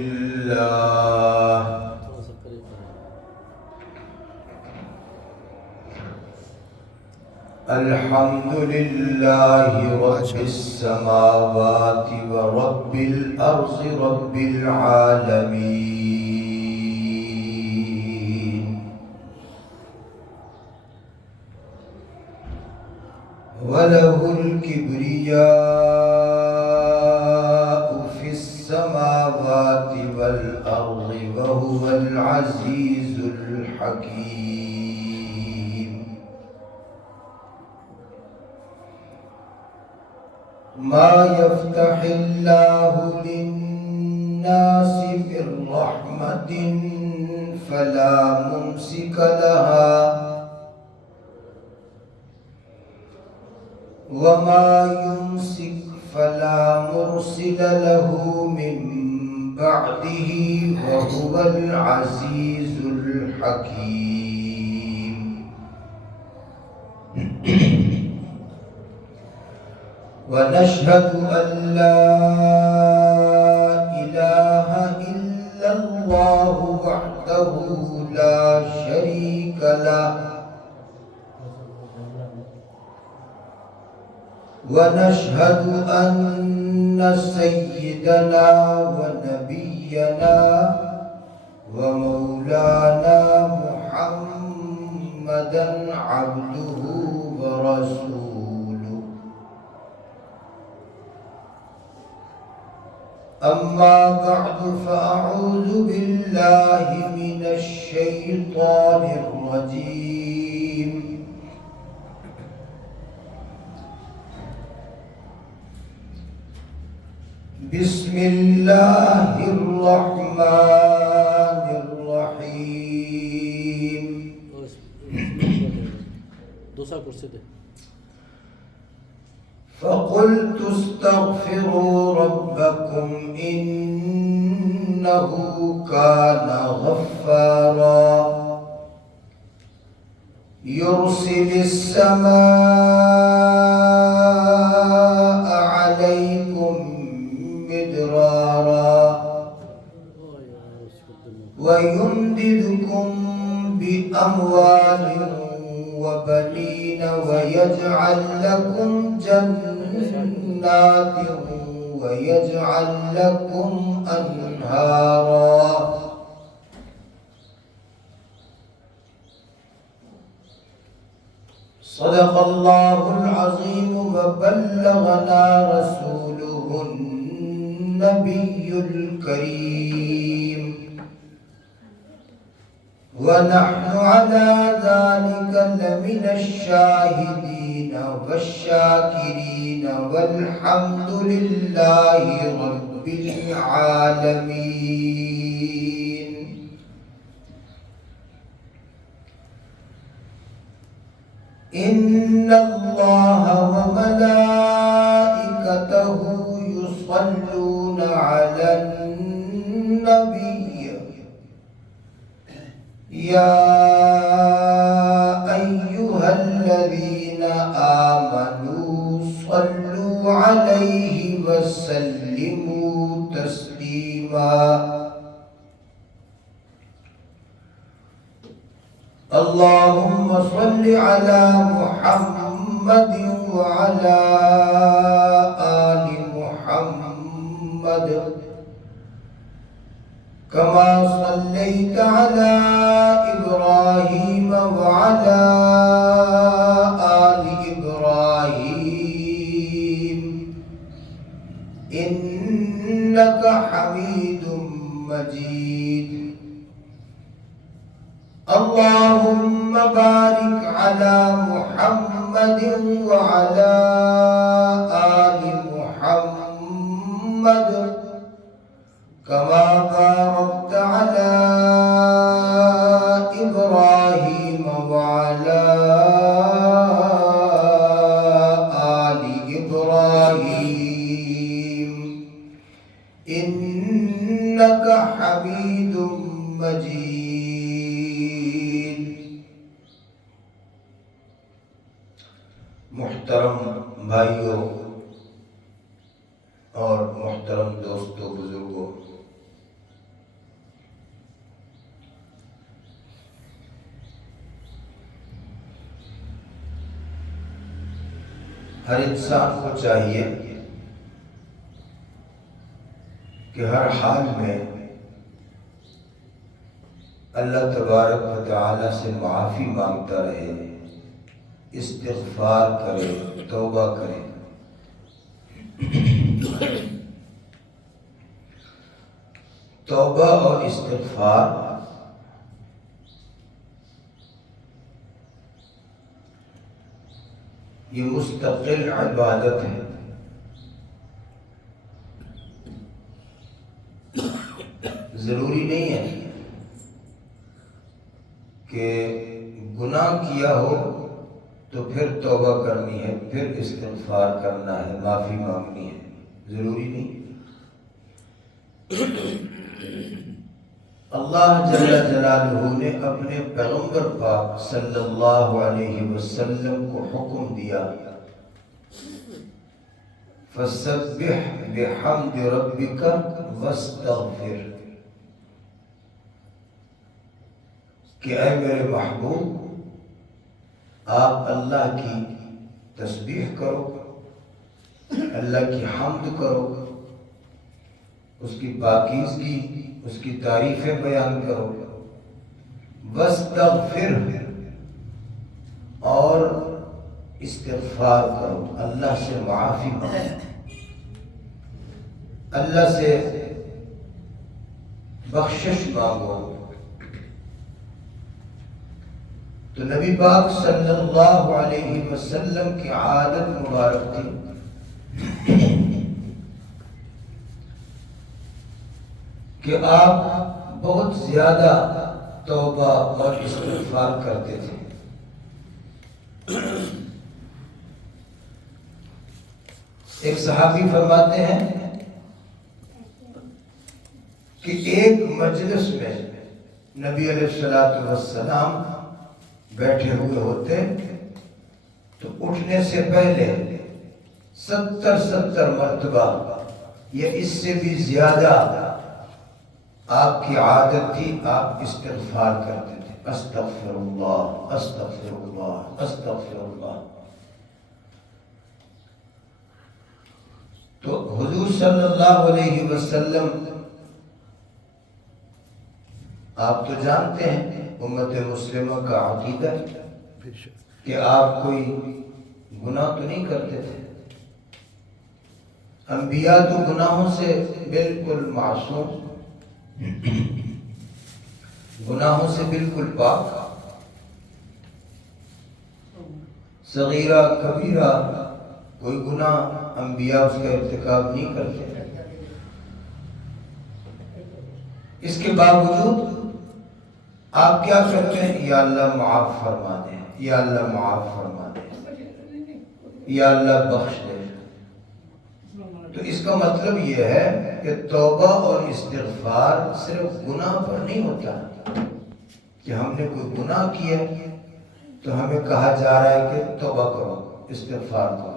اللہ الحمد للہ رب السماوات ورب الارض رب العالمین وله الكبرياء في السماوات والأرض وهو العزيز الحكيم ما يفتح الله للناس من رحمة فلا ممسك لها وما يمسك فلا مرسل له من بعده وهو العزيز الحكيم ونشهد أن لا إله إلا الله وحده لا شريك له ونشهد أن سيدنا ونبينا ومولانا محمدا عبده ورسوله أما بعد فأعوذ بالله من الشيطان الرجيم بسم الله الرحمن الرحيم فقلت استغفروا ربكم إنه كان غفارا يرسل السماء عليكم مدرارا ويمددكم بأموال وبنين ويجعل لكم جنات ويجعل لكم أنهارا صدق الله العظيم وبلغنا رسوله النبي الكريم ونحن على ذلك لمن الشاهدين والشاكرين والحمد لله رب العالمين إن الله وملائكته يصلون على النبي يا أيها الذين آمنوا صلوا عليه وسلموا تسليما اللهم صل على محمد وعلى آل محمد كما صليت على إبراهيم وعلى آل إبراهيم إنك حميد مجيد اللهم بارك على محمد وعلى آل محمد كما باركت على إبراهيم وعلى آل إبراهيم إنك حميد مجيد محترم بھائیوں اور محترم دوستوں بزرگوں، ہر انسان کو چاہیے کہ ہر حال میں اللہ تبارک و تعالی سے معافی مانگتا رہے، استغفار کرے، توبہ کرے۔ توبہ اور استغفار یہ مستقل عبادت ہے۔ ضروری نہیں ہے کہ گناہ کیا ہو تو پھر توبہ کرنی ہے، پھر استغفار کرنا ہے، معافی مانگنی ہے، ضروری نہیں۔ اللہ جل جلالہ نے اپنے پیغمبر پاک صلی اللہ علیہ وسلم کو حکم دیا، فسبح بحمد ربک واستغفر، کہ اے میرے محبوب آپ اللہ کی تسبیح کرو، اللہ کی حمد کرو، اس کی پاکیزگی، اس کی تعریفیں بیان کرو، واستغفر، اور استغفار کرو، اللہ سے معافی مانگو، اللہ سے بخشش مانگو۔ تو نبی پاک صلی اللہ علیہ وسلم کی عادت مبارک تھی کہ آپ بہت زیادہ توبہ اور استغفار کرتے تھے۔ ایک صحابی فرماتے ہیں کہ ایک مجلس میں نبی علیہ الصلوۃ والسلام بیٹھے ہوئے ہوتے تو اٹھنے سے پہلے 70 مرتبہ یا اس سے بھی زیادہ آپ کی عادت تھی، آپ استغفار کرتے تھے، استغفر اللہ، استغفر اللہ، استغفر اللہ۔ تو حضور صلی اللہ علیہ وسلم، آپ تو جانتے ہیں امت مسلمہ کا عقیدہ کہ آپ کوئی گناہ تو نہیں کرتے تھے، انبیاء تو گناہوں سے بالکل معصوم، گناہوں سے بالکل پاک، صغیرہ کبیرہ کوئی گناہ انبیاء اس کا ارتکاب نہیں کرتے۔ اس کے باوجود آپ کیا کرتے ہیں؟ یا اللہ معاف فرما دے، یا اللہ معاف فرما دے، یا اللہ بخش دے۔ تو اس کا مطلب یہ ہے کہ توبہ اور استغفار صرف گناہ پر نہیں ہوتا کہ ہم نے کوئی گناہ کیا تو ہمیں کہا جا رہا ہے کہ توبہ کرو، استغفار کرو۔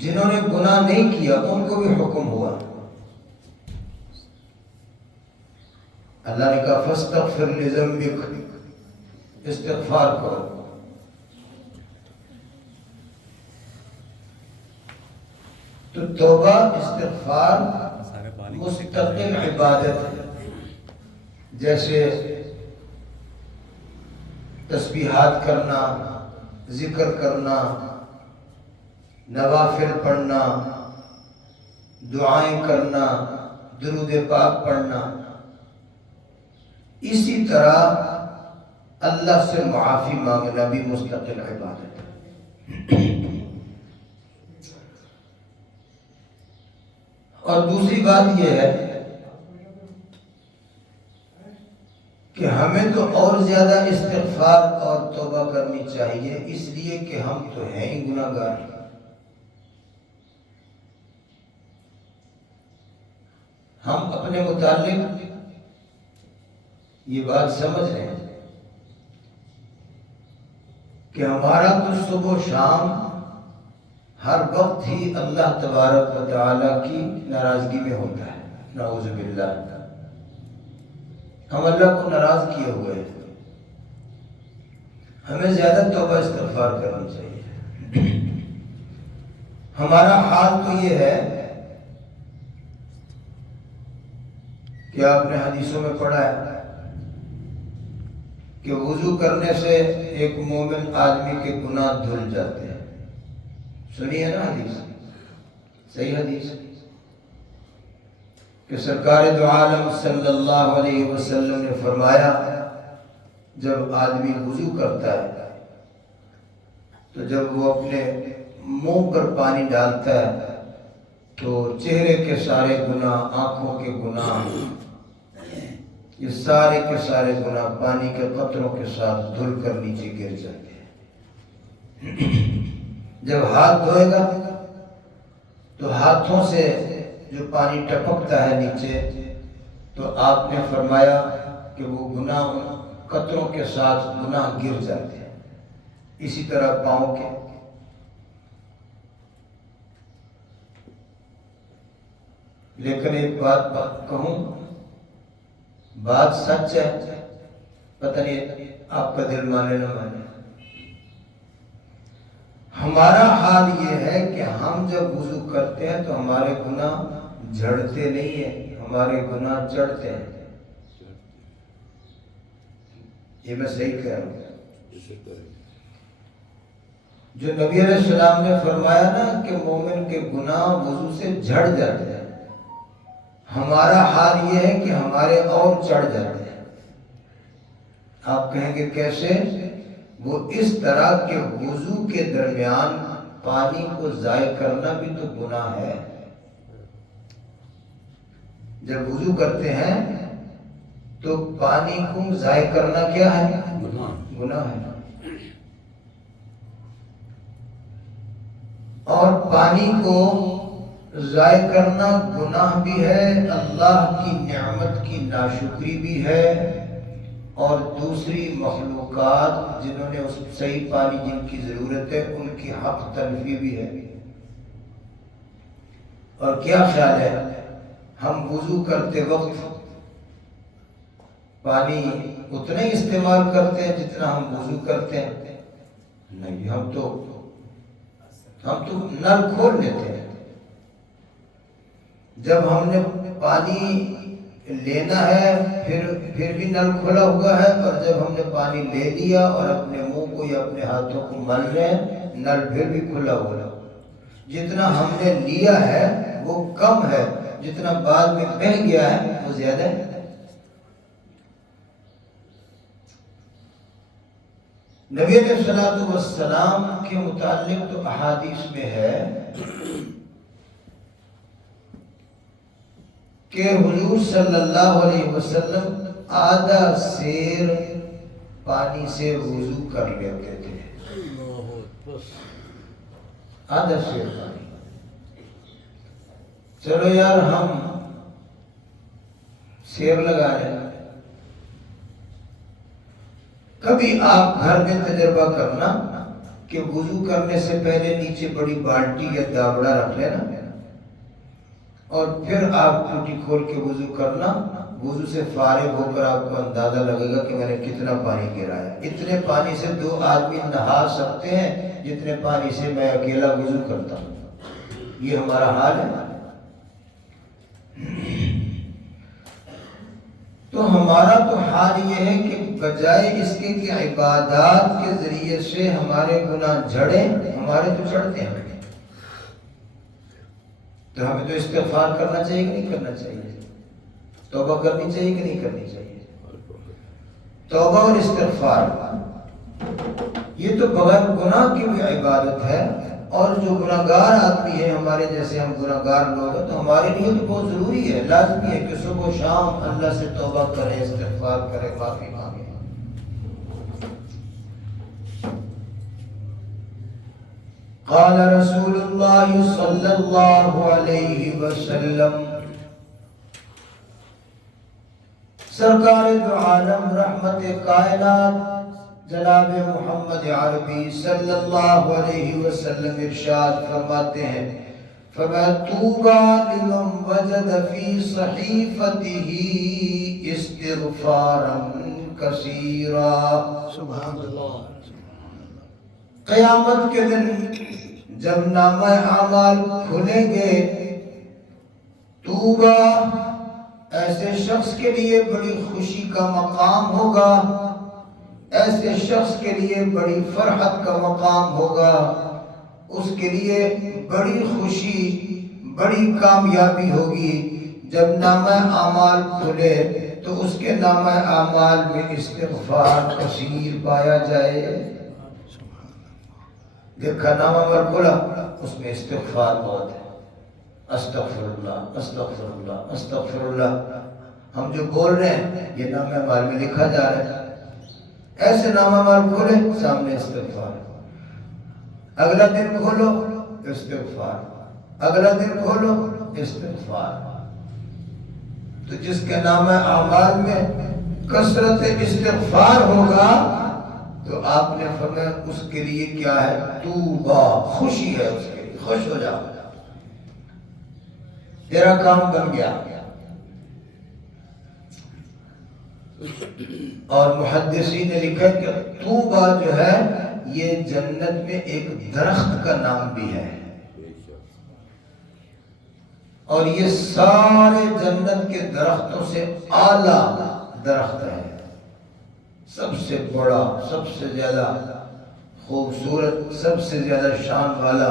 جنہوں نے گناہ نہیں کیا ان کو بھی حکم ہوا، اللہ نے کہا فاستغفر لذنبک، استغفار کرو۔ تو توبہ استغفار مستقل عبادت ہے، جیسے تسبیحات کرنا، ذکر کرنا، نوافل پڑھنا، دعائیں کرنا، درود پاک پڑھنا، اسی طرح اللہ سے معافی مانگنا بھی مستقل عبادت ہے۔ اور دوسری بات یہ ہے کہ ہمیں تو اور زیادہ استغفار اور توبہ کرنی چاہیے، اس لیے کہ ہم تو ہیں ہی گناہ گار۔ ہم اپنے متعلق یہ بات سمجھ رہے ہیں کہ ہمارا تو صبح و شام ہر وقت ہی اللہ تبارک و تعالیٰ کی ناراضگی میں ہوتا ہے، نعوذ باللہ۔ ہم اللہ کو ناراض کیے ہوئے ہیں، ہمیں زیادہ توبہ استغفار کرنی چاہیے۔ ہمارا حال تو یہ ہے کہ آپ نے حدیثوں میں پڑھا ہے کہ وضو کرنے سے ایک مومن آدمی کے گناہ دھل جاتے ہیں۔ سنی ہے نا حدیث، صحیح حدیث کہ سرکار دو عالم صلی اللہ علیہ وسلم نے فرمایا جب آدمی وضو کرتا ہے تو جب وہ اپنے منہ پر پانی ڈالتا ہے تو چہرے کے سارے گناہ، آنکھوں کے گناہ، یہ سارے کے سارے گناہ پانی کے قطروں کے ساتھ دھل کر نیچے گر جاتے ہیں۔ جب ہاتھ دھوئے گا تو ہاتھوں سے جو پانی ٹپکتا ہے نیچے، تو آپ نے فرمایا کہ وہ گناہ قطروں کے ساتھ گناہ گر جاتے ہیں۔ اسی طرح پاؤں کے، لیکن ایک بات کہوں، بات سچ ہے، پتہ نہیں آپ کا دل مانے نہ مانے، ہمارا حال یہ ہے کہ ہم جب وضو کرتے ہیں تو ہمارے گناہ جھڑتے نہیں ہیں، ہمارے گناہ چڑھتے ہیں۔ یہ میں صحیح کہہ رہا ہوں؟ جو نبی علیہ السلام نے فرمایا نا کہ مومن کے گناہ وضو سے جھڑ جاتے ہیں، ہمارا حال یہ ہے کہ ہمارے اور چڑھ جاتے ہیں۔ آپ کہیں گے کیسے؟ وہ اس طرح کہ وضو کے درمیان پانی کو ضائع کرنا بھی تو گناہ ہے۔ جب وضو کرتے ہیں تو پانی کو ضائع کرنا کیا ہے؟ گناہ ہے۔ اور پانی کو ضائع کرنا گناہ بھی ہے، اللہ کی نعمت کی ناشکری بھی ہے، اور دوسری مخلوقات جنہوں نے اس صحیح پانی جن کی ضرورت ہے ان کی حق تلفی بھی ہے۔ اور کیا خیال ہے، ہم وضو کرتے وقت پانی اتنا ہی استعمال کرتے ہیں جتنا ہم وضو کرتے ہیں؟ نہیں، ہم تو نل کھول لیتے ہیں۔ جب ہم نے پانی لینا ہے پھر بھی نل کھلا ہوا ہے، اور جب ہم نے پانی لے لیا اور اپنے منہ کو یا اپنے ہاتھوں کو مل رہے ہیں، نل پھر بھی کھلا ہوا ہے۔ جتنا ہم نے لیا ہے وہ کم ہے، جتنا بعد میں بہہ گیا ہے وہ زیادہ ہے۔ نبی علیہ الصلوۃ والسلام کے متعلق تو احادیث میں ہے کہ حضور صلی اللہ علیہ وسلم آدھا سیر پانی سے وضو کر لیتے تھے، آدھا سیر پانی۔ چلو یار ہم سیر لگا لیں، کبھی آپ گھر میں تجربہ کرنا کہ وضو کرنے سے پہلے نیچے بڑی بالٹی یا دابڑا رکھ لینا، اور پھر آپ ٹوٹی کھول کے وضو کرنا۔ وضو سے فارغ ہو کر آپ کو اندازہ لگے گا کہ میں نے کتنا پانی گرایا۔ اتنے پانی سے 2 آدمی نہا سکتے ہیں جتنے پانی سے میں اکیلا وضو کرتا ہوں۔ یہ ہمارا حال ہے۔ تو ہمارا تو حال یہ ہے کہ بجائے اس کے کہ عبادات کے ذریعے سے ہمارے گناہ جھڑیں، ہمارے تو چڑھتے ہیں۔ تو ہمیں تو استغفار کرنا چاہیے کہ نہیں کرنا چاہیے؟ توبہ کرنی چاہیے کہ نہیں کرنی چاہیے؟ توبہ اور استغفار یہ تو بغیر گناہ کی بھی عبادت ہے، اور جو گناہگار آدمی ہے ہمارے جیسے، ہم گناہگار لوگ ہیں، تو ہمارے لیے تو بہت ضروری ہے، لازمی ہے کہ صبح و شام اللہ سے توبہ کرے، استغفار کرے، معافی مانگے۔ قال رسول اللہ صلی اللہ علیہ وسلم، سرکار دو عالم رحمت کائنات جناب محمد عربی صلی اللہ علیہ وسلم ارشاد فرماتے ہیں، فَمَطُوبَى لِمَنْ وَجَدَ فِي صَحِيفَتِهِ اسْتِغْفَارًا كَثِيرًا۔ سبحان اللہ۔ قیامت کے دن جب نامہ اعمال کھلیں گے، توبہ ایسے شخص کے لیے بڑی خوشی کا مقام ہوگا، ایسے شخص کے لیے بڑی فرحت کا مقام ہوگا، اس کے لیے بڑی خوشی، بڑی کامیابی ہوگی جب نامہ اعمال کھلے تو اس کے نامہ اعمال میں استغفار کثیر پایا جائے۔ دیکھا نامہ اعمال کھلا، اس میں استغفار بہت ہے، استغفر اللہ استغفر اللہ استغفر اللہ۔ ہم جو بول رہے ہیں یہ نامہ اعمال میں لکھا جا رہا ہے۔ ایسے نامہ اعمال کھولے سامنے استغفار، اگلا دن کھولو استغفار، اگلا دن کھولو استغفار۔ تو جس کے نامہ اعمال میں کثرت استغفار ہوگا تو آپ نے فرمایا اس کے لیے کیا ہے؟ توبہ، خوشی ہے اس کے لیے، خوش ہو جاؤ، تیرا کام بن گیا۔ اور محدثین نے لکھا کہ توبہ جو ہے یہ جنت میں ایک درخت کا نام بھی ہے، اور یہ سارے جنت کے درختوں سے اعلیٰ درخت ہے، سب سے بڑا، سب سے زیادہ خوبصورت، سب سے زیادہ شان والا۔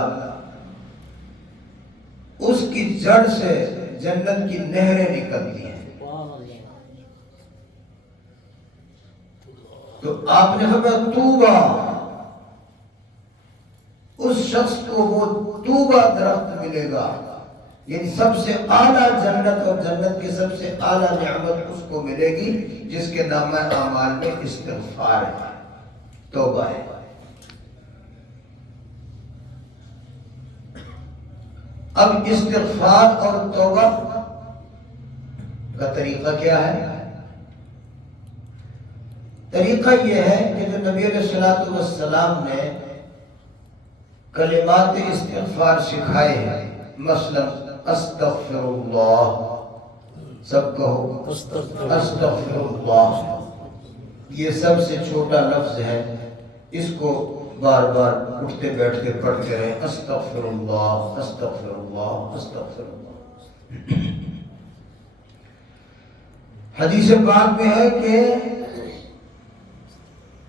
اس کی جڑ سے جنت کی نہریں نکلتی ہیں۔ تو آپ نے فرمایا توبہ، اس شخص کو وہ توبہ درخت ملے گا، یعنی سب سے اعلیٰ جنت، اور جنت کی سب سے اعلیٰ نعمت اس کو ملے گی جس کے نامہ اعمال میں استغفار ہے، توبہ ہے۔ اب استغفار اور توبہ کا طریقہ کیا ہے؟ طریقہ یہ ہے کہ جو نبی علیہ الصلوۃ والسلام نے کلمات استغفار سکھائے ہیں، مثلا استغفر اللہ، سب کہو استغفر اللہ، یہ سب سے چھوٹا لفظ ہے، اس کو بار بار اٹھتے بیٹھتے پڑھتے رہے، استغفر اللہ استغفر اللہ استغفر اللہ۔ حدیث پاک میں ہے کہ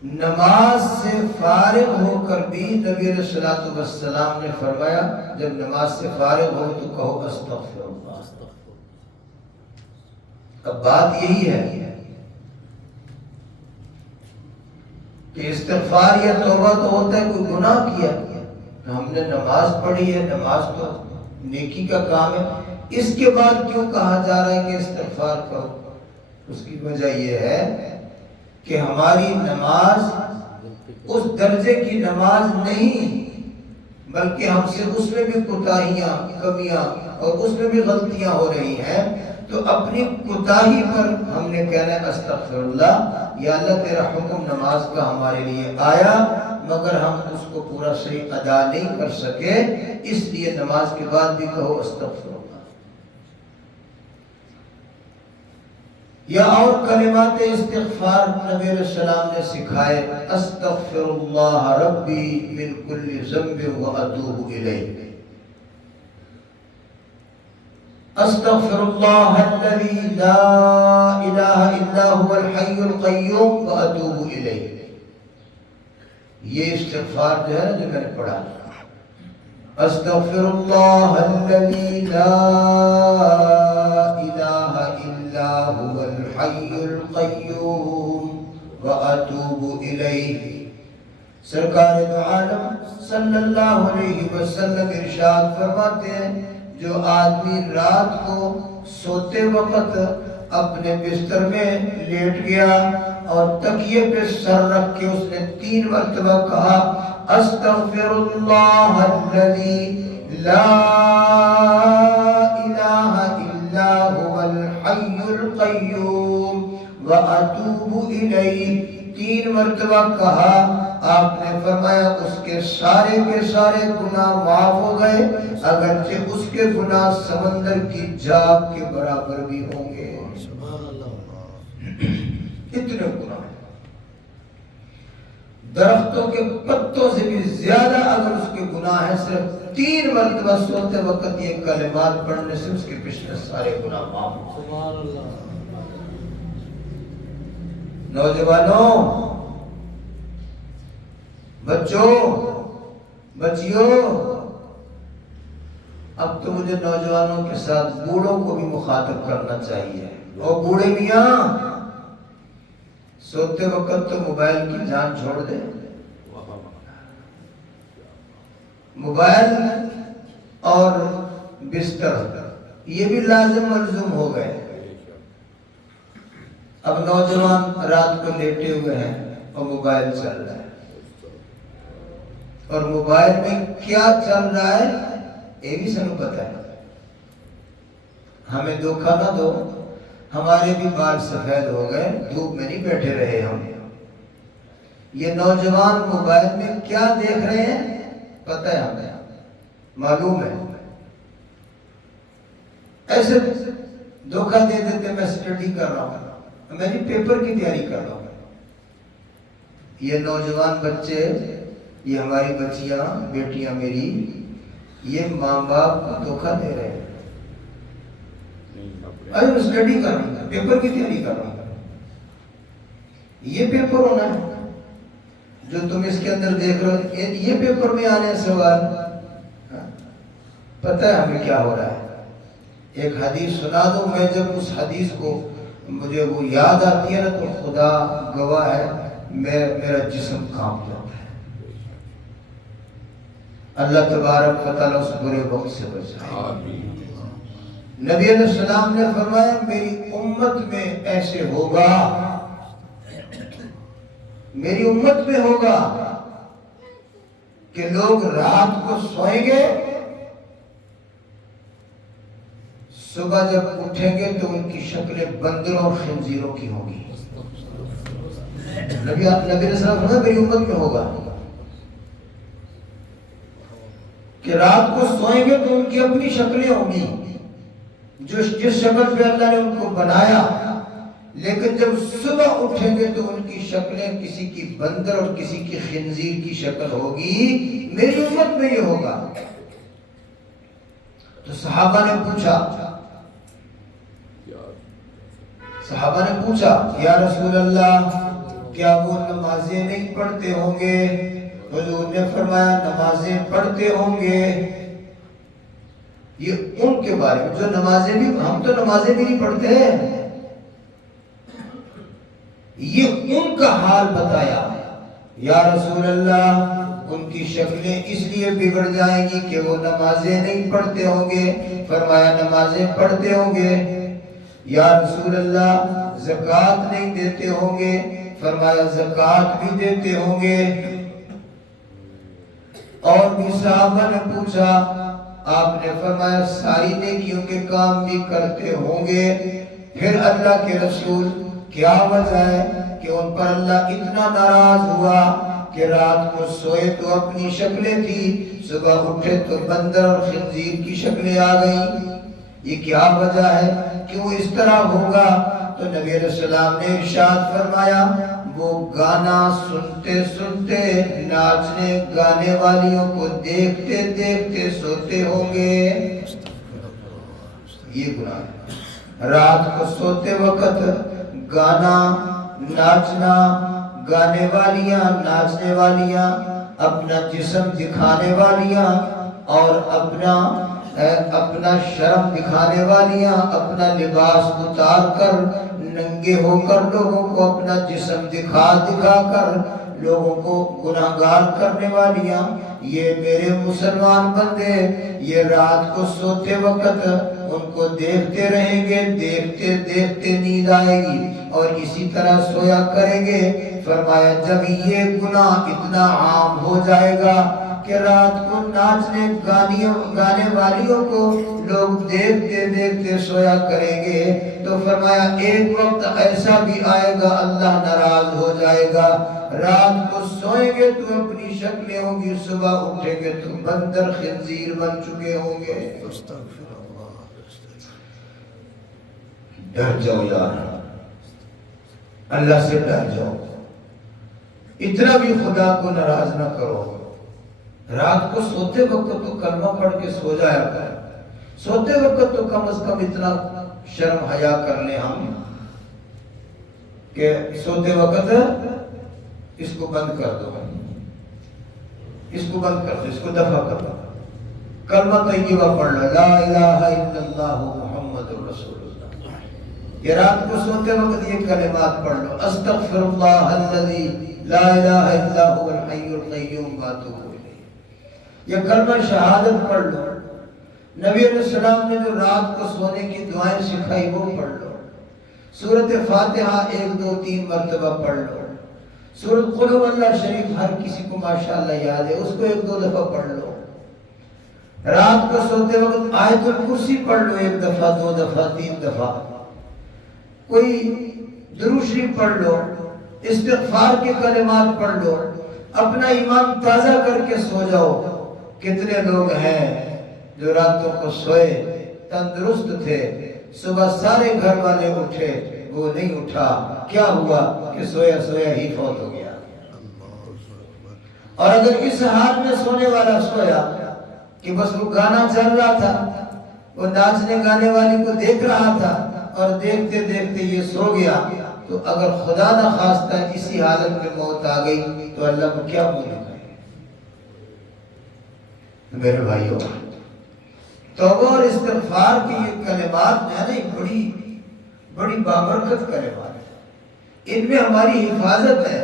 نماز سے فارغ ہو کر بھی نبی علیہ الصلوۃ والسلام نے فرمایا جب نماز سے فارغ ہو تو کہو استغفر اللہ۔ اب بات یہی ہے کہ استغفار یا توبہ تو ہوتا ہے کوئی گناہ کیا، ہم نے نماز پڑھی ہے، نماز تو نیکی کا کام ہے، اس کے بعد کیوں کہا جا رہا ہے کہ استغفار کرو؟ اس کی وجہ یہ ہے کہ ہماری نماز اس درجے کی نماز نہیں، بلکہ ہم سے اس میں بھی کوتاہیاں، کمیاں اور اس میں بھی غلطیاں ہو رہی ہیں، تو اپنی کوتاہی پر ہم نے کہنا ہے استغفر اللہ، یا اللہ تیرا حکم نماز کا ہمارے لیے آیا مگر ہم اس کو پورا صحیح ادا نہیں کر سکے، اس لیے نماز کے بعد بھی کہو استغفر اللہ۔ یا اور کلمات استغفار نبی علیہ السلام نے سکھائے، استغفر اللہ ربی من کل ذنب واتوب الیہ، استغفر اللہ الذی لا الہ الا هو الحی القیوم واتوب الیہ۔ یہ استغفار جو ہے جو میں نے پڑھا، استغفر اللہ الذی لا الہ الا هو الحی القیوم واتوب الیہ۔ سرکار دو عالم صلی اللہ علیہ وسلم ارشاد فرماتے ہیں جو آدمی رات کو سوتے وقت اپنے بستر میں لیٹ گیا اور تکیے پہ سر رکھ کے اس نے 3 مرتبہ کہا استغفر اللہ الذی لا الہ الا هو الحی القیوم واتوب الیہ، 3 مرتبہ کہا، آپ نے فرمایا اس کے سارے گناہ معاف ہو گئے، اگرچہ اس کے گناہ سمندر کی جھاگ کے برابر بھی ہوں گے۔ اتنے گناہ۔ درختوں کے پتوں سے بھی زیادہ اگر اس کے گناہ ہیں، صرف 3 مرتبہ سوتے وقت یہ کلمات پڑھنے سے اس کے پچھلے سارے گناہ معاف ہو۔ سبحان اللہ۔ نوجوانوں، بچوں، بچیوں، اب تو مجھے نوجوانوں کے ساتھ بوڑھوں کو بھی مخاطب کرنا چاہیے۔ اور بوڑھے میاں، سوتے وقت تو موبائل کی جان چھوڑ دے۔ موبائل اور بستر یہ بھی لازم ملزوم ہو گئے۔ اب نوجوان رات کو لیٹے ہوئے ہیں اور موبائل چل رہا ہے، اور موبائل میں کیا چل رہا ہے یہ بھی سنو پتہ ہے۔ ہمیں دھوکہ نہ دو، ہمارے بھی بال سفید ہو گئے، دھوپ میں نہیں بیٹھے رہے ہم۔ یہ نوجوان موبائل میں کیا دیکھ رہے ہیں پتہ ہے ہمیں، معلوم ہے۔ ایسے دھوکہ دے دیتے میں اسٹڈی کر رہا ہوں، میں نے پیپر کی تیاری کر رہا ہوں۔ یہ نوجوان بچے، یہ ہماری بچیاں، بیٹیاں میری، یہ ماں باپ کو دھوکہ دے رہے ہیں۔ میں اسٹڈی کر رہا ہوں، پیپر کی تیاری کر رہا ہوں۔ یہ پیپر ہونا ہے جو تم اس کے اندر دیکھ رہے ہو، یہ پیپر میں آنے سوال۔ پتہ ہے ہمیں کیا ہو رہا ہے؟ ایک حدیث سنا دو، میں جب اس حدیث کو مجھے وہ یاد آتی ہے نا تو خدا گواہ ہے میرا جسم کانپ جاتا ہے۔ اللہ تبارک و تعالیٰ اس برے وقت سے بچائے۔ نبی علیہ السلام نے فرمایا میری امت میں ایسے ہوگا، میری امت میں ہوگا کہ لوگ رات کو سوئیں گے، صبح جب اٹھیں گے تو ان کی شکلیں بندروں اور خنزیروں کی ہوں گی۔ نبی علیہ السلام نے میری امت میں ہوگا کہ رات کو سوئیں گے تو ان کی اپنی شکلیں ہوں گی، جس شکل پہ اللہ نے ان کو بنایا، لیکن جب صبح اٹھیں گے تو ان کی شکلیں کسی کی بندر اور کسی کی خنزیر کی شکل ہوگی۔ میری امت میں یہ ہوگا۔ تو صحابہ نے پوچھا یا رسول اللہ کیا وہ نمازیں نہیں پڑھتے ہوں گے؟ حضور نے فرمایا نمازیں پڑھتے ہوں گے۔ یہ ان کے بارے میں جو نمازیں بھی، ہم تو نمازیں بھی نہیں پڑھتے ہیں، یہ ان کا حال بتایا۔ یا رسول اللہ ان کی شکلیں اس لیے بگڑ جائیں گی کہ وہ نمازیں نہیں پڑھتے ہوں گے۔ فرمایا نمازیں پڑھتے ہوں گے۔ یا رسول اللہ زکوٰۃ نہیں دیتے ہوں گے؟ فرمایا زکوٰۃ بھی دیتے ہوں گے۔ اور بھی صحابہ نے پوچھا، آپ نے فرمایا ساری نیکیوں کے کام بھی کرتے ہوں گے۔ پھر اللہ کے رسول کیا وجہ ہے کہ ان پر اللہ اتنا ناراض ہوا کہ رات کو سوئے تو اپنی شکلیں تھی، صبح اٹھے تو بندر اور خنزیر کی شکلیں آ گئیں؟ یہ کیا وجہ ہے؟ کیوں اس طرح ہوگا؟ تو نبی علیہ السلام نے ارشاد فرمایا وہ گانا سنتے سنتے، ناچنے گانے والیوں کو دیکھتے دیکھتے سوتے ہوں گے۔ یہ گناہ ہے۔ رات کو سوتے وقت گانا، ناچنا، گانے والیاں، ناچنے والیاں، اپنا جسم دکھانے والیاں اور اپنا شرم دکھانے والیاں، اپنا لباس اتار کر ننگے ہو کر لوگوں کو اپنا جسم دکھا کر لوگوں کو گناہگار کرنے والیاں، یہ میرے مسلمان بندے یہ رات کو سوتے وقت ان کو دیکھتے رہیں گے، دیکھتے دیکھتے نیند آئے گی اور اسی طرح سویا کریں گے۔ فرمایا جب یہ گناہ اتنا عام ہو جائے گا کہ رات کو ناچنے گانے والیوں کو لوگ دیکھتے دیکھتے سویا کریں گے، تو فرمایا ایک وقت ایسا بھی آئے گا اللہ ناراض ہو جائے گا، رات کو سوئیں گے تو اپنی شکلیں ہوں گی، صبح اٹھیں گے تو بندر خنزیر بن چکے ہوں گے۔ ڈر جاؤ یار، اللہ سے ڈر جاؤ۔ اتنا بھی خدا کو ناراض نہ کرو. رات کو سوتے وقت تو کلمہ پڑھ کے سو جایا کر. سوتے وقت تو کم از کم اتنا شرم حیا کر لیں ہم کہ سوتے وقت اس کو بند کر دو، اس کو بند کر دو، اس کو دفع کر دو. کلمہ طیبہ پڑھ لو، لا الہ الا اللہ محمد رسول اللہ. یہ رات کو سوتے وقت یہ کلمات پڑھ لو، استغفر اللہ الذی لا الہ الا هو الحی القیوم واتوب الیہ. یہ کلمہ شہادت پڑھ لو. نبی علیہ السلام نے جو رات کو سونے کی دعائیں سکھائی وہ پڑھ لو. سورۃ فاتحہ 1 2 3 مرتبہ پڑھ لو. سورۃ قل هو اللہ شریف ہر کسی کو ماشاءاللہ یاد ہے، اس کو 1 2 دفعہ پڑھ لو. رات کو سوتے وقت آیت الکرسی پڑھ لو 1 دفعہ 2 دفعہ 3 دفعہ. کوئی درود شریف پڑھ لو، استغفار کے کلمات پڑھ لو. اپنا ایمان تازہ کر کے سو جاؤ. کتنے لوگ ہیں جو راتوں کو سوئے تندرست تھے، صبح سارے گھر والے اٹھے، وہ نہیں اٹھا. کیا ہوا کہ سویا سویا ہی فوت ہو گیا. اور اگر اس حال میں سونے والا سویا کہ بس وہ گانا چل رہا تھا، وہ ناچنے گانے والی کو دیکھ رہا تھا اور دیکھتے دیکھتے یہ سو گیا، تو اگر خدا نہ خواستہ اسی حالت میں موت آ گئی تو اللہ کو کیا بولے گا؟ میرے بھائیوں، توبہ اور استغفار کی یہ کلمات میں نا ایک بڑی بابرکت کلمات ہے. ان میں ہماری حفاظت ہے.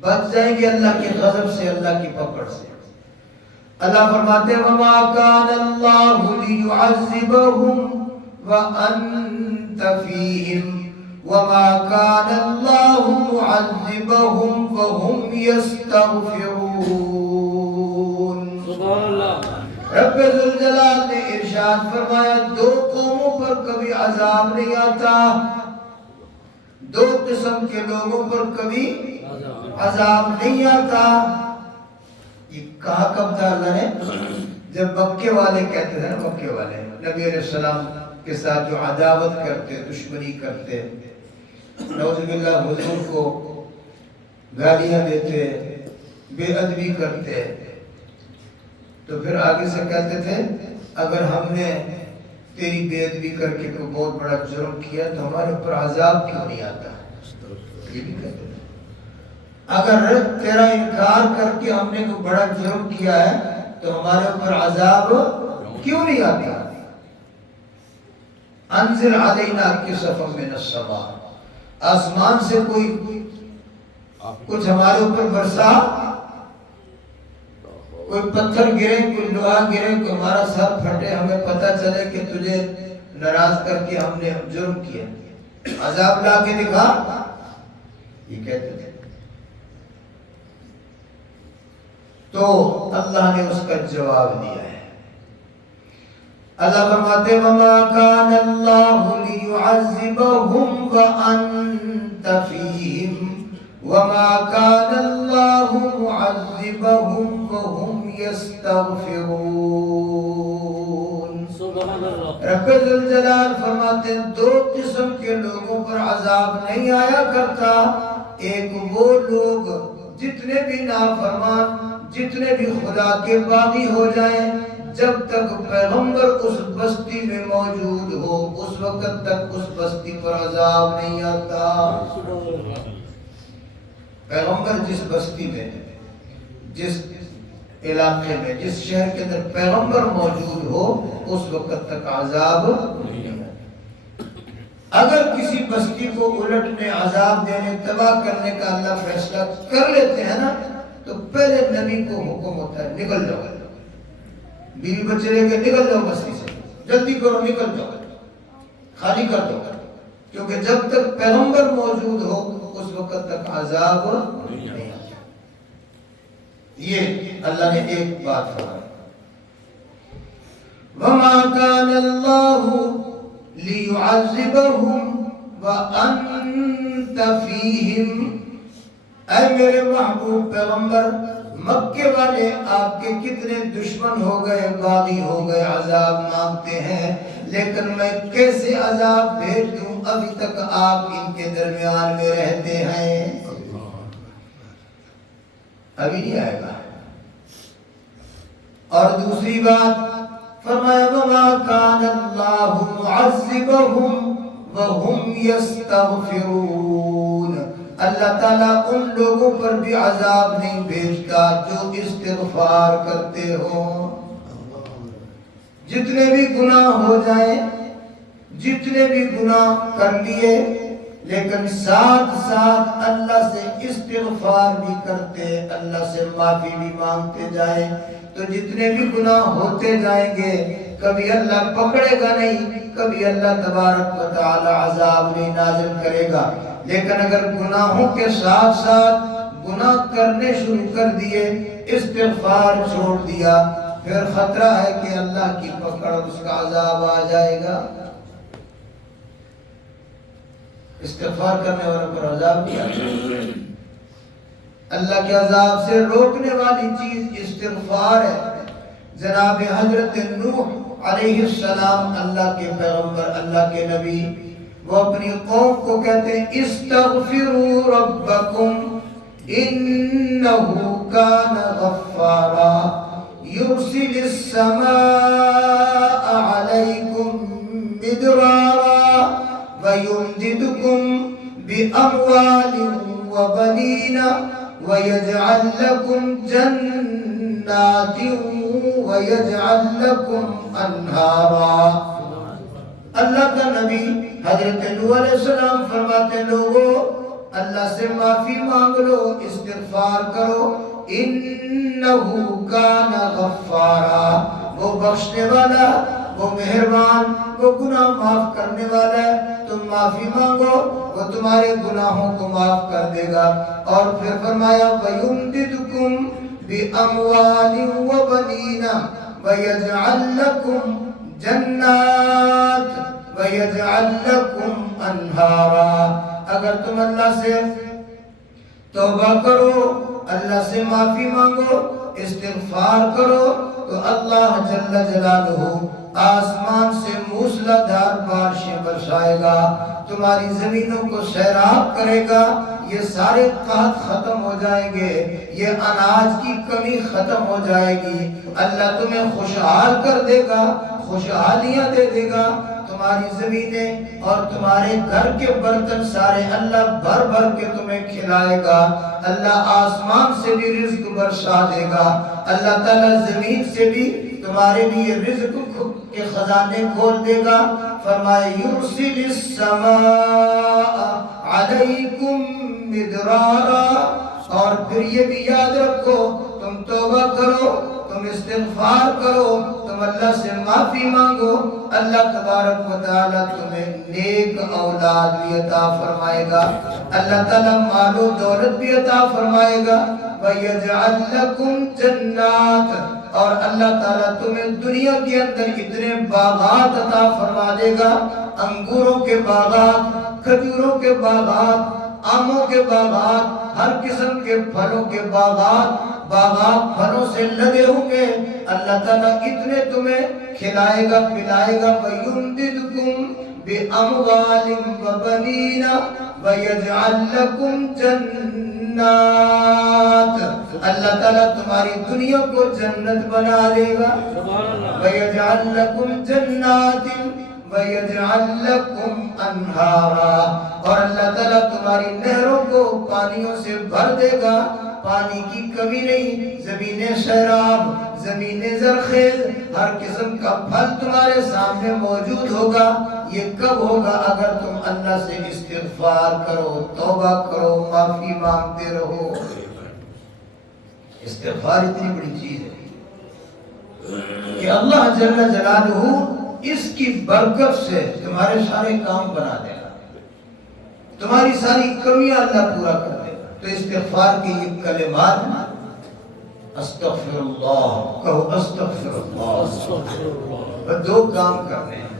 بچ جائیں گے اللہ کے غضب سے، اللہ کی پکڑ سے. اللہ فرماتے ہیں وَمَا كَانَ اللَّهُ لِيُعَذِّبَهُمْ وَأَنْتَ فِيهِمْ وَمَا كَانَ اللَّهُ مُعَذِّبَهُمْ وَهُمْ يَسْتَغْفِرُونَ. سبحان اللہ. رب ذوالجلال نے ارشاد فرمایا 2 قوموں پر کبھی عذاب نہیں آتا، 2 قسم کے لوگوں پر کبھی عذاب نہیں آتا. یہ کہا کب تھا اللہ نے؟ جب مکے والے کہتے تھے نا، مکے والے نبی علیہ السلام کے ساتھ جو عداوت کرتے، دشمنی کرتے، نعوذ باللہ حضور کو گالیاں دیتے، بے ادبی کرتے، تو پھر آگے سے کہتے تھے اگر ہم نے تیری بے ادبی کر کے کوئی بہت بڑا جرم کیا تو ہمارے اوپر عذاب کیوں نہیں آتا؟ یہ بھی کہتے تھے اگر تیرا انکار کر کے ہم نے کوئی بڑا جرم کیا ہے تو ہمارے اوپر عذاب کیوں نہیں آتا؟ انزل علینا کسفا من السماء، آسمان سے کوئی کچھ ہمارے اوپر برسا، کوئی پتھر گرے، کوئی لوہا گرے، کوئی ہمارا سر پھٹے، ہمیں پتہ چلے کہ تجھے ناراض کر کے ہم نے جرم کیا، عذاب لا کے دکھا. یہ کہتے تھے. تو اللہ نے اس کا جواب دیا ہے. اللہ فرماتے وَمَا كَانَ اللَّهُ لِيُعَذِّبَهُمْ وَأَنْتَ فِيهِمْ وَمَا كَانَ اللَّهُ مُعَذِّبَهُمْ وَهُمْ يَسْتَغْفِرُونَ. سبحان اللہ. رب ذوالجلال فرماتے 2 قسم کے لوگوں پر عذاب نہیں آیا کرتا. ایک وہ لوگ جتنے بھی نافرمان، جتنے بھی خدا کے باغی ہو جائیں، جب تک پیغمبر اس بستی میں موجود ہو اس وقت تک اس بستی پر عذاب نہیں آتا. پیغمبر جس بستی میں، جس علاقے میں، جس شہر کے اندر پیغمبر موجود ہو اس وقت تک عذاب نہیں آتا. اگر کسی بستی کو الٹنے، عذاب دینے، تباہ کرنے کا اللہ فیصلہ کر لیتے ہیں نا، تو پہلے نبی کو حکم ہوتا ہے نکل جاؤ. بیوی بچے لے کے نکل جاؤ بستی سے، جلدی کرو، نکل جاؤ، خالی کر دو. کیونکہ جب تک پیغمبر موجود ہو اس وقت تک عذاب نہیں آتا. یہ اللہ نے ایک بات فرمائی وَمَا كَانَ اللَّهُ لِيُعَذِّبَهُمْ وَأَنْتَ فِيهِمْ. اے میرے محبوب پیغمبر، مکے والے آپ کے کتنے دشمن ہو گئے، باغی ہو گئے، عذاب مانگتے ہیں، لیکن میں کیسے عذاب بھیج دوں؟ ابھی تک آپ ان کے درمیان میں رہتے ہیں. ابھی نہیں آئے گا۔ اور دوسری بات فرمایا وما کان اللہ معذبہم وہم یستغفرون، اللہ تعالیٰ ان لوگوں پر بھی عذاب نہیں بھیجتا جو استغفار کرتے ہوں۔ جتنے بھی گناہ ہو جائیں، جتنے بھی گناہ کر لیے، لیکن ساتھ ساتھ اللہ سے استغفار بھی کرتے، اللہ سے معافی بھی مانگتے جائیں، تو جتنے بھی گناہ ہوتے جائیں گے کبھی اللہ پکڑے گا نہیں، کبھی اللہ تبارک و تعالی عذاب نہیں نازل کرے گا۔ لیکن اگر گناہوں کے ساتھ ساتھ گناہ کرنے شروع کر دیے، استغفار چھوڑ دیا، پھر خطرہ ہے کہ اللہ کی پکڑ، اس کا عذاب آ جائے گا۔ استغفار کرنے والوں پر عذاب بھی آتا ہے۔ اللہ کے عذاب سے روکنے والی چیز استغفار ہے۔ جناب حضرت نوح علیہ السلام، اللہ کے پیغمبر، اللہ کے نبی، وہ اپنی قوم کو کہتے ہیں استغفروا ربکم انہ کان غفارا یرسل السماء علیکم مدرارا وَيُمْدِدُكُمْ بِأَمْوَالٍ وَبَنِينَ وَيَجْعَلْ لَكُمْ جَنَّاتٍ وَيَجْعَلْ لَكُمْ أَنْهَارًا۔ اللہ کا نبی حضرت نوح علیہ السلام فرماتے لوگو اللہ سے معافی مانگ لو، استغفار کرو، انہو کان غفارا، وہ بخشنے والا، وہ مہربان، وہ گناہ معاف کرنے والا ہے، تم معافی مانگو وہ تمہارے گناہوں کو معاف کر دے گا۔ اور پھر فرمایا وَيُمْدِدُكُمْ بِأَمْوَالٍ وَبَنِينَ وَيَجْعَلْ لَكُمْ جَنَّاتٍ وَيَجْعَلْ لَكُمْ أَنْهَارًا۔ اگر تم اللہ سے توبہ کرو، اللہ سے معافی مانگو، استغفار کرو، تو اللہ جل جلالہ آسمان سے موسلادھار بارشیں برسائے گا، تمہاری زمینوں کو سیراب کرے گا، یہ سارے قحط ختم ہو جائیں گے، یہ اناج کی کمی ختم ہو جائے گی، اللہ تمہیں خوشحال کر دے گا، خوشحالیاں دے دے گا، تمہاری زمینیں اور تمہارے گھر کے برتن سارے اللہ بھر بھر کے تمہیں کھلائے گا، اللہ آسمان سے بھی رزق برسا دے گا، اللہ تعالیٰ زمین سے بھی تمہارے لیے رزق کے خزانے کھول دے گا۔ فرمائے یرسل السماء علیکم مدرارا، اور پھر یہ بھی یاد رکھو تم توبہ کرو، تم استغفار کرو، تم اللہ سے معافی مانگو، اللہ تبارک و تعالیٰ تمہیں نیک اولاد بھی عطا فرمائے گا، اللہ تعالیٰ مال و دولت بھی عطا فرمائے گا، وَيَجْعَلْ لَكُمْ جَنَّاتٍ، اور اللہ تعالیٰ تمہیں دنیا کے اندر اتنے باغات عطا فرما دے گا، انگوروں کے باغات، کھجوروں کے باغات، آموں کے باغات، ہر قسم کے پھلوں کے باغات، باغات پھلوں سے لدے ہوں گے، اللہ تعالیٰ اتنے تمہیں کھلائے گا پلائے گا، وَيُمْدِدُكُمْ بِأَمْوَالٍ وَبَنِينَ وَيَجْعَلْ لَكُمْ جَنَّاتٍ، اللہ تعالیٰ تمہاری دنیا کو جنت بنا دے گا، وَيَجْعَلْ لَكُمْ جَنَّاتٍ وَيَجْعَلْ لَكُمْ أَنْهَارًا، اور اللہ تعالیٰ تمہاری نہروں کو پانیوں سے بھر دے گا، پانی کی کمی نہیں، زمینیں سیراب، زمینیں زرخیز، ہر قسم کا پھل تمہارے سامنے موجود ہوگا۔ یہ کب ہوگا؟ اگر تم اللہ سے استغفار کرو، توبہ کرو، معافی مانگتے رہو۔ استغفار اتنی بڑی چیز ہے کہ اللہ جل جلالہ اس کی برکت سے تمہارے سارے کام بنا دے گا، تمہاری ساری کمیاں اللہ پورا کر دے گا۔ تو استغفار کے یہ کلمات، استغفر اللہ، کہو استغفر اللہ، اور دو کام کرنے ہیں،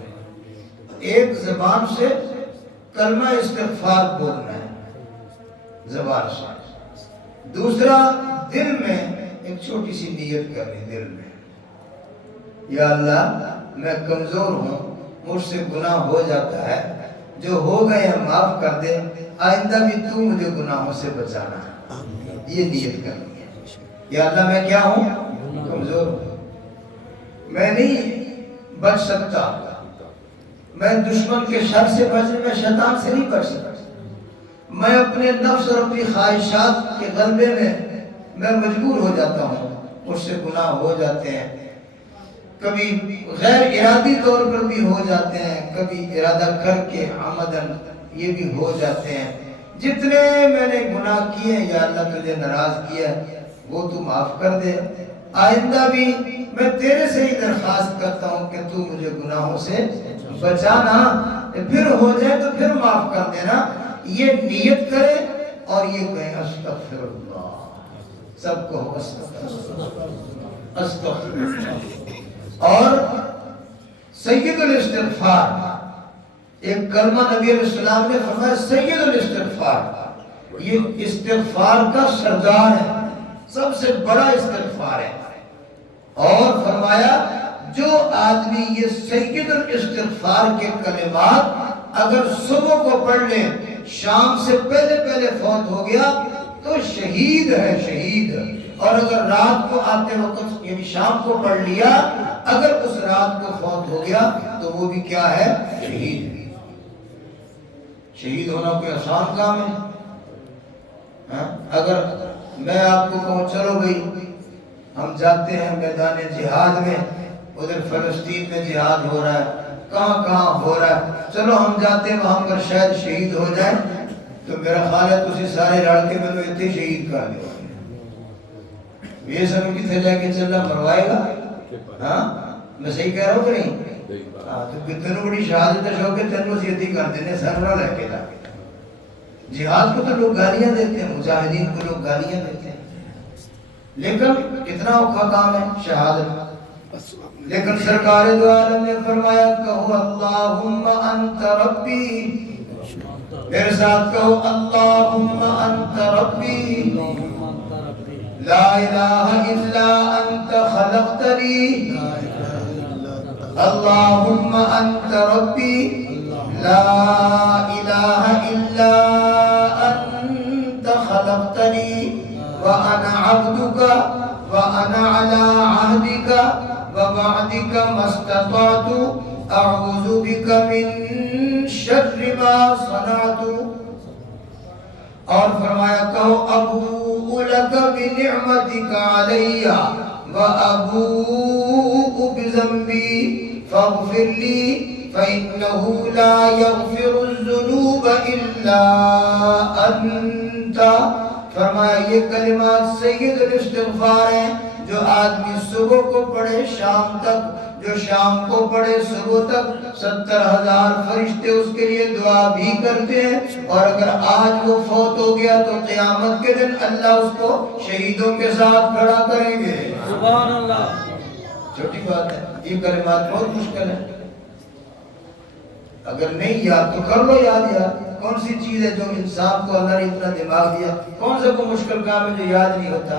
ایک زبان سے کلمہ استغفار بولنا ہے زبان سے، دوسرا دل میں ایک چھوٹی سی نیت کرنی، دل میں یا اللہ میں کمزور ہوں، مجھ سے گناہ ہو جاتا ہے، جو ہو گئے ہیں معاف کر دے، آئندہ بھی تو مجھے گناہوں سے بچانا، یہ نیت کرنی ہے۔ یا اللہ میں کیا ہوں؟ کمزور ہوں، میں نہیں بچ سکتا، میں دشمن کے شر سے بچنے میں شیطان سے نہیں بچ سکتا، میں اپنے نفس اور اپنی خواہشات کے غلبے میں مجبور ہو جاتا ہوں، مجھ سے گناہ ہو جاتے ہیں، کبھی غیر ارادی طور پر بھی ہو جاتے ہیں، کبھی ارادہ کر کے عمدن یہ بھی ہو جاتے ہیں۔ جتنے میں نے گناہ کیے یا اللہ تجھے ناراض کیا وہ تو معاف کر دے، آئندہ بھی میں تیرے سے ہی درخواست کرتا ہوں کہ تو مجھے گناہوں سے بچانا، پھر ہو جائے تو پھر معاف کر دینا، یہ نیت کرے اور یہ کہے استغفر اللہ، سب کو استغفر اللہ۔ اور سید الاستغفار، ایک کلمہ نبی علیہ السلام نے فرمایا سید الاستغفار، یہ استغفار کا سردار ہے، سب سے بڑا استغفار ہے۔ اور فرمایا جو آدمی یہ سید الاستغفار کے کلمات اگر صبح کو پڑھ لے، شام سے پہلے پہلے فوت ہو گیا تو شہید ہے، شہید۔ اور اگر رات کو آتے وقت یعنی شام کو پڑھ لیا، اگر اس رات کو فوت ہو گیا تو وہ بھی کیا ہے؟ شہید۔ شہید ہونا کوئی آسان کام ہے؟ اگر میں آپ کو کہوں چلو بھئی ہم جاتے ہیں میدان جہاد میں، ادھر فلسطین میں جہاد ہو رہا ہے، کہاں کہاں ہو رہا ہے، چلو ہم جاتے ہیں وہاں پر شاید شہید ہو جائیں، تو میرا خیال ہے تسی سارے لڑکے میں تو اتنے شہید کر دے، یہ سب کتنے جا کے چلنا مروائے گا؟ ہاں میں صحیح کہہ رہا ہوں کہ نہیں؟ تو کتنوں بڑی شہادت شوق ہے تینوں سیدھی کر دینے سرورہ لے کے جا کے۔ جہاد کو تو لوگ گالیاں دیتے ہیں، مجاہدین کو لوگ گالیاں دیتے ہیں، لیکن کتنا اوکھا کام ہے شہادت۔ لیکن سرکار دو عالم نے فرمایا کہو اللہم انت ربی، میرے ساتھ کہو اللہم انت ربی لا الہ الا انت خلقتنی، اللہم انت ربی لا الہ الا انت خلقتنی وَأَنَا عَبْدُكَ وَأَنَا عَلَىٰ عَهْدِكَ وَوَعْدِكَ مَا اسْتَطَعْتُ أَعُوذُ بِكَ مِن شَرِّ مَا صَنَعْتُ۔ اور فرمایا کہو أَبُوءُ لَكَ بِنِعْمَتِكَ عَلَيَّ وَأَبُوءُ بِذَنبِي فَاغْفِرْ لِي فَإِنَّهُ لَا يَغْفِرُ الذُّنُوبَ إِلَّا أَنْتَ۔ فرمایا یہ کلمات سید الاستغفار ہیں جو آدمی صبح کو پڑھے شام تک، جو شام کو پڑھے صبح تک 70,000 فرشتے اس کے لیے دعا بھی کرتے ہیں، اور اگر آج وہ فوت ہو گیا تو قیامت کے دن اللہ اس کو شہیدوں کے ساتھ کھڑا کریں گے۔ سبحان اللہ، چھوٹی بات ہے، یہ کلمات بہت مشکل ہے، اگر نہیں یاد تو کر لو یاد۔ یاد کون سی چیز ہے جو انسان کو اللہ نے اتنا دماغ دیا، کون سا کوئی مشکل کام ہے جو یاد نہیں ہوتا؟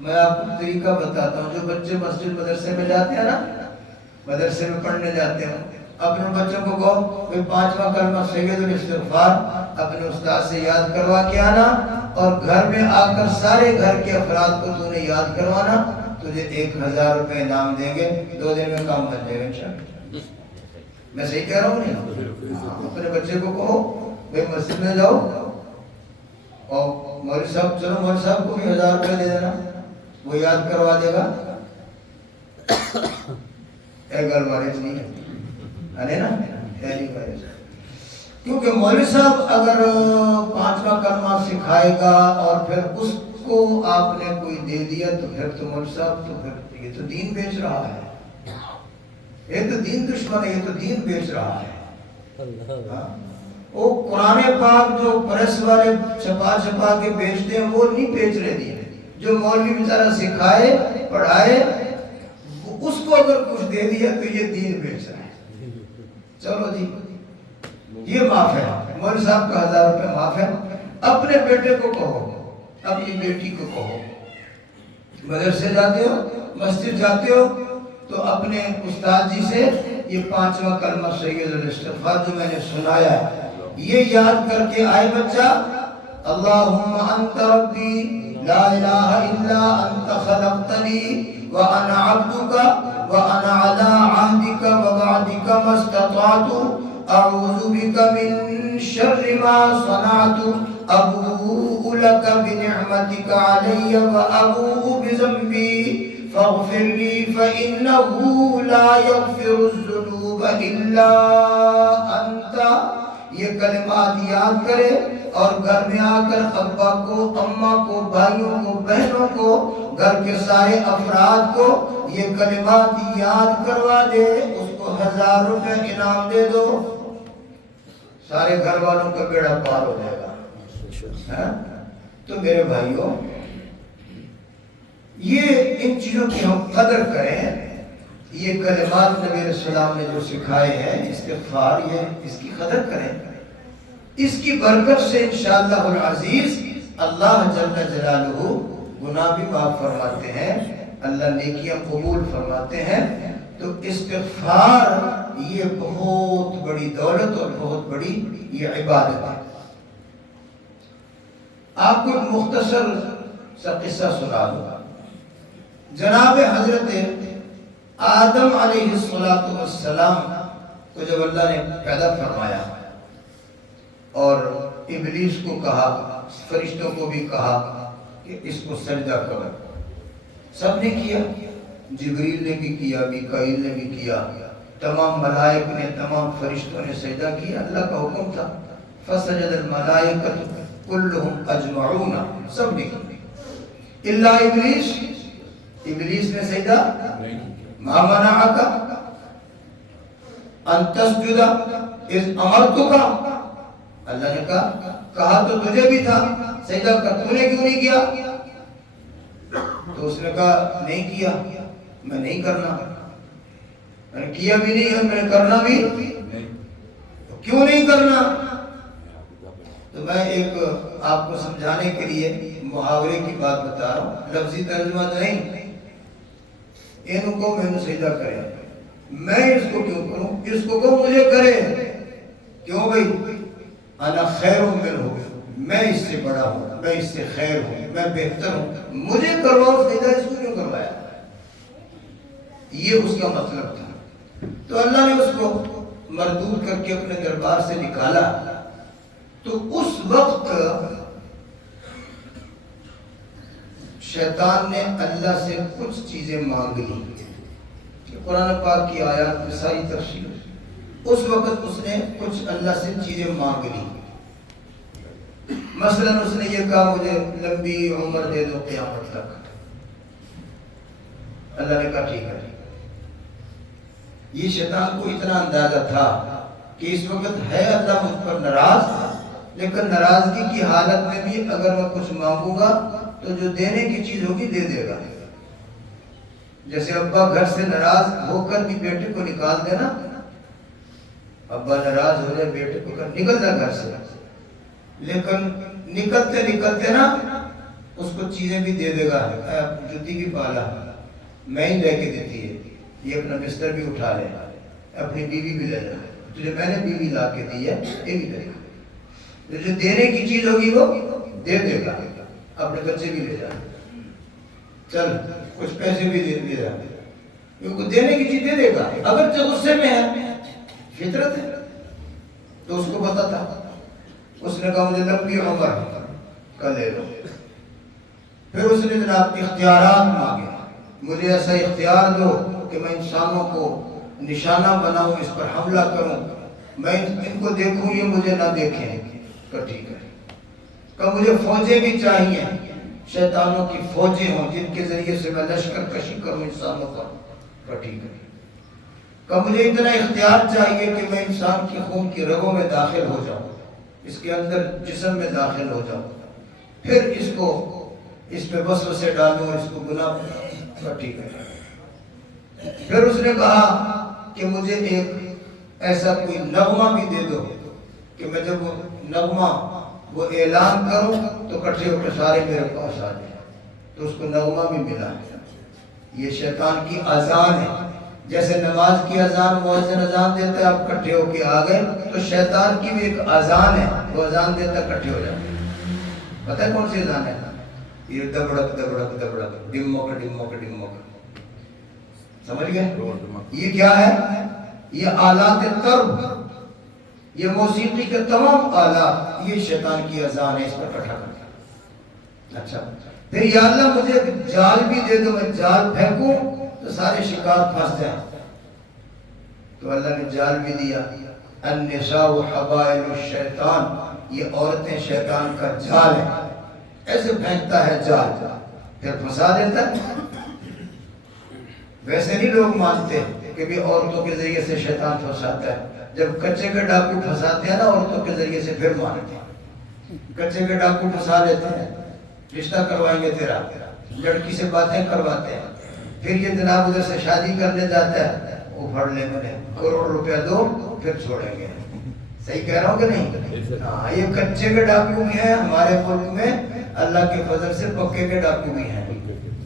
میں آپ کو طریقہ بتاتا ہوں، جو بچے مسجد مدرسے میں جاتے ہیں نا، مدرسے میں پڑھنے جاتے ہیں، اپنے بچوں کو کہو کہ 5واں کلمہ سید الاستغفار اپنے استاد سے یاد کروا کے آنا، اور گھر میں آ کر سارے گھر کے افراد کو تو نے یاد کروانا، تجھے 1000 روپے انعام دیں گے، 2 دن میں کام بن جائے گا انشاءاللہ۔ میں صحیح کہہ رہا ہوں نہیں؟ اپنے بچے کو کہو بھئی مسجد میں جاؤ اور مولوی صاحب، چلو مولوی صاحب کو بھی 1000 روپے دے دینا، وہ یاد کروا دے گا۔ ایک گل وارث نہیں ہے نا، کیونکہ مولوی صاحب اگر 5واں کلمہ سکھائے گا اور پھر اس کو آپ نے کوئی دے دیا تو پھر تو مولوی صاحب تو پھر یہ تو دین بیچ رہا ہے، یہ تو دین دشمن ہے، یہ تو دین بیچ رہا ہے۔ وہ قرآن پاک جو پریس والے چھپا چھپا کے بیچتے ہیں وہ نہیں بیچ رہے دین، جو مولوی بیچارہ سکھائے پڑھائے اس کو اگر کچھ دے دیا تو یہ دین بیچ رہا ہے۔ چلو جی یہ معاف ہے، مولوی صاحب کا 1000 روپے معاف ہے۔ اپنے بیٹے کو کہو، اپنی بیٹی کو کہو، مدرسے جاتے ہو، مسجد جاتے ہو تو اپنے استاد جی سے یہ 5واں کلمہ سید الاستغفار جو میں نے سنایا ہے یہ یاد کر کے آئے بچہ، اللہم انت ربی لا الہ الا انت خلقتنی وانا عبدک وانا علی عہدک ووعدک ما استطعت اعوذ بک من شر ما صنعت ابوء لک بنعمتک علی وابوء بذنبی فاغفر لی فانہ لا یغفر الذنوب الا انت. یہ کلمات یاد کرے اور گھر میں آ کر ابا کو، اماں کو، بھائیوں کو، بہنوں کو، گھر کے سارے افراد کو یہ کلمات یاد کروا دے. اس کو 1000 روپے انعام دے دو، سارے گھر والوں کا بیڑا پار ہو جائے گا. تو میرے بھائیوں، یہ ان چیزوں کی ہم قدر کریں. یہ کلمات نبی علیہ السلام نے جو سکھائے ہیں استغفار، یہ اس کی قدر کریں. اس کی برکت سے انشاءاللہ العزیز اللہ جل جلالہ گناہ بھی معاف فرماتے ہیں، اللہ نیکیاں قبول فرماتے ہیں. تو استغفار یہ بہت بڑی دولت اور بہت بڑی یہ عبادت ہے. آپ کو ایک مختصر سا قصہ سنا دوں. جناب حضرت آدم علیہ السلام کو جب اللہ نے پیدا فرمایا اور ابلیس کو کہا، فرشتوں کو بھی کہا کہ اس کو سجدہ کرو، سب نے کیا. جبریل نے بھی کیا، میکائیل نے بھی کیا، تمام ملائک نے، تمام فرشتوں نے سجدہ کیا. اللہ کا حکم تھا فسجد الملائکۃ کلہم اجمعون، سب نے کیا الا ابلیس. ابلیس نے سجدہ ما منعک ان تسجد اذ امرتک. اللہ نے کہا تو تجھے بھی تھا سجدہ کر، تو نے کیوں نہیں کیا؟ تو اس نے کہا نہیں کیا، میں نہیں کرنا، میں نے کیا بھی نہیں ہے، میں نے کرنا بھی تو کیوں نہیں کرنا؟ تو میں ایک آپ کو سمجھانے کے لیے محاورے کی بات بتا رہا ہوں، لفظی ترجمہ نہیں. ان کو میں نے سجدہ کرے، میں اس کو کیوں کروں؟ اس کو مجھے کرے. کیوں بھائی؟ انا خیر منہ، میں اس سے بڑا ہوں، میں اس سے خیر ہوں، میں بہتر ہوں، مجھے کرواؤ سجدہ، اس کو کیوں کروایا؟ یہ اس کا مطلب تھا. تو اللہ نے اس کو مردود کر کے اپنے دربار سے نکالا. تو اس وقت شیطان نے اللہ سے کچھ چیزیں مانگ لی. قرآن پاک کی آیات میں ساری تفصیل. اس وقت اس نے کچھ اللہ سے چیزیں مانگ لی. مثلا اس نے یہ کہا مجھے لمبی عمر دے دو قیامت تک. اللہ نے کہا ٹھیک ہے. یہ شیطان کو اتنا اندازہ تھا کہ اس وقت ہے اللہ مجھ پر ناراض، لیکن ناراضگی کی حالت میں بھی اگر میں کچھ مانگوں گا تو جو دینے کی چیز ہوگی دے دے گا. جیسے ابا گھر سے ناراض ہو کر بھی بیٹے کو نکال دینا، ابا ناراض ہو جائے بیٹے کو نکل جائے گھر سے، لیکن نکلتے نکلتے نا اس کو چیزیں بھی دے دے گا. جوتی بھی پالا میں ہی لے کے دیتی ہے، یہ اپنا بستر بھی اٹھا لے، اپنی بیوی بھی لے جائے، تجھے میں نے بیوی لا کے دی ہے، یہ بھی دے گا. جو دینے کی چیز ہوگی وہ دے دے گا. اپنے بچے بھی لے جائے، چل کچھ پیسے بھی دے دے، کیونکہ دینے کی چیز دے دے گا. اگر جو غصے میں ہے، فطرت ہے. تو اس کو پتا تھا. اس نے کہا مجھے لمبی عمر کا لے لو. پھر اس نے جناب اختیارات مانگے، مجھے ایسا اختیار دو کہ میں انسانوں کو نشانہ بناؤں، اس پر حملہ کروں، میں ان کو دیکھوں یہ مجھے نہ دیکھیں. تو ٹھیک ہے. کہ مجھے فوجیں بھی چاہیے، شیطانوں کی فوجیں ہوں جن کے ذریعے سے میں لشکر کشی کروں انسانوں کا. تو ٹھیک ہے. کہ مجھے اتنا اختیار چاہیے کہ میں انسان کی خون کی رگوں میں داخل ہو جاؤں، اس کے اندر جسم میں داخل ہو جاؤں، پھر اس میں وسوسے ڈالوں اور اس کو گناہ. تو ٹھیک ہے. پھر اس نے کہا کہ مجھے ایک ایسا کوئی نغمہ بھی دے دو کہ میں جب وہ نغمہ وہ اعلان کروں تو کٹھے ہو کے سارے میرے پاس آ جائیں. تو اس کو نغمہ بھی ملا. یہ شیطان کی اذان ہے. جیسے نماز کی اذان مؤذن اذان دیتا ہے، آپ کٹھے ہو کے آ گئے، تو شیطان کی بھی ایک اذان ہے، وہ اذان دیتا ہے کٹھے ہو جاتے. پتہ ہے کون سی اذان ہے؟ یہ دبڑک دبڑک دبڑک ڈمک ڈمک ڈمک، سمجھ گئے؟ یہ کیا ہے؟ یہ آلات طرب، یہ موسیقی کے تمام آلات، یہ شیطان کی اذان ہے، اس پر کٹھا کرتا۔ اچھا پھر یا اللہ مجھے جال بھی دے دو، میں جال پھینکوں تو سارے شکار پھنس جائیں، تو اللہ نے جال بھی دیا۔ النساء حبائل الشیطان، یہ عورتیں شیطان کا جال ہے، ایسے پھینکتا ہے جال پھر پھنسا دیتا ہے۔ ویسے نہیں لوگ مانتے کہ بھی عورتوں کے ذریعے سے شیطان پھنساتا ہے، جب کچے کے ڈاکو پھنساتے ہیں نا عورتوں کے ذریعے سے پھر مانتے ہیں۔ کچے کے ڈاکو پھنسا لیتے ہیں، رشتہ کروائیں گے تیرا، لڑکی سے باتیں کرواتے ہیں، پھر یہ جناب ادھر سے شادی کرنے جاتا ہے، وہ پھڑ لیں گے، کروڑ روپیہ دو پھر چھوڑیں گے۔ صحیح کہہ رہا ہوں کہ نہیں؟ ہاں یہ کچے کے ڈاکو بھی ہیں ہمارے ملک میں، اللہ کے فضل سے پکے کے ڈاکو بھی ہیں۔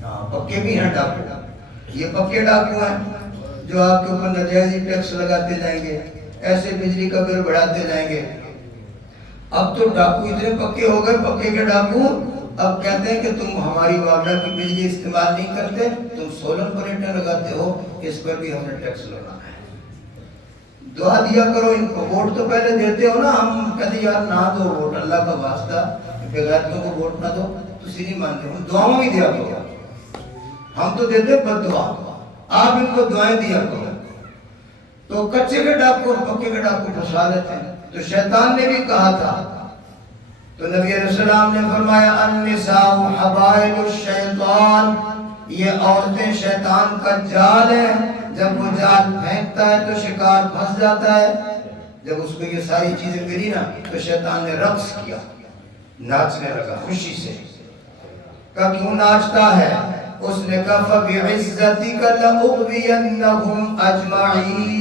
ہاں پکے بھی ہیں ڈاکو، یہ پکے ڈاکو ہیں جو آپ کے اوپر ناجائز ٹیکس لگاتے جائیں گے، ایسے بجلی کا بل بڑھاتے جائیں گے۔ اب تو ڈاکو اتنے پکے ہو گئے، پکے کے ڈاکو اب کہتے ہیں کہ تم ہماری وابڈا کی بجلی استعمال نہیں کرتے، تم سولر پلیٹیں لگاتے ہو، اس پر بھی ہم نے ٹیکس لگانا ہے۔ دعا دیا کرو ان کو، ووٹ تو پہلے دیتے ہو نا، ہم کہتے یار نہ دو ووٹ، اللہ کا واسطہ بغیرتوں کو ووٹ نہ دو، تسی نہیں مانتے، ہم دعاؤں بھی دیا کرو، ہم تو دیتے بد دعا، آپ ان کو دعائیں دیا کرو۔ تو کچے کے ڈاکو اور پکے کے ڈاکو پھنسا لیتے ہیں۔ تو شیطان نے بھی کہا تھا، تو نبی علیہ السلام نے فرمایا النساء حبائل الشیطان، یہ عورتیں شیطان کا جال ہے، جب وہ جال پھینکتا ہے تو شکار پھنس جاتا ہے۔ جب اس کو یہ ساری چیزیں ملی نا تو شیطان نے رقص کیا، ناچنے لگا خوشی سے۔ کہا کیوں ناچتا ہے؟ اس نے کہا فَبِعِزَّتِكَ لَأُغْوِيَنَّهُمْ أَجْمَعِينَ،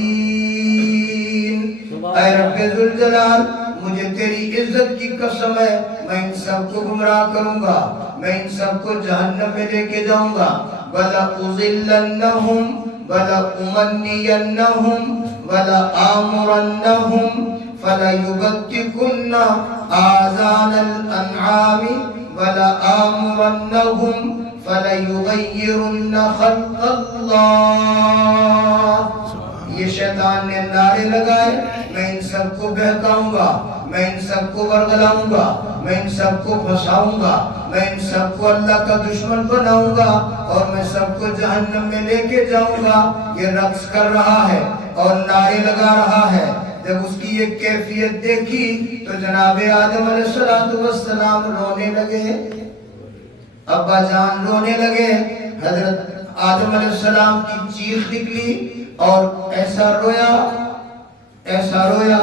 اے رب ذوالجلال مجھے تیری عزت کی قسم ہے، میں ان سب کو گمراہ کروں گا، میں ان سب کو جہنم میں لے کے جاؤں گا۔ وَلَأُضِلَّنَّهُمْ وَلَأُمَنِّيَنَّهُمْ وَلَآمُرَنَّهُمْ فَلَيُبَتِّكُنَّ آذَانَ الْأَنْعَامِ وَلَآمُرَنَّهُمْ فَلَيُغَيِّرُنَّ خَلْقَ اللَّهِ۔ یہ شیطان نے نعرے لگائے، میں ان سب کو بہکاؤں گا، میں ان سب کو ورگلاؤں گا، میں ان سب کو پھنساؤں گا، میں ان سب کو اللہ کا دشمن بناؤں گا، اور میں سب کو جہنم میں لے کے جاؤں گا۔ یہ رقص کر رہا ہے اور نعرے لگا رہا ہے۔ جب اس کی یہ کیفیت دیکھی تو جناب آدم علیہ السلام رونے لگے، ابا جان رونے لگے، حضرت آدم علیہ السلام کی چیخ نکلی اور ایسا رویا، ایسا رویا،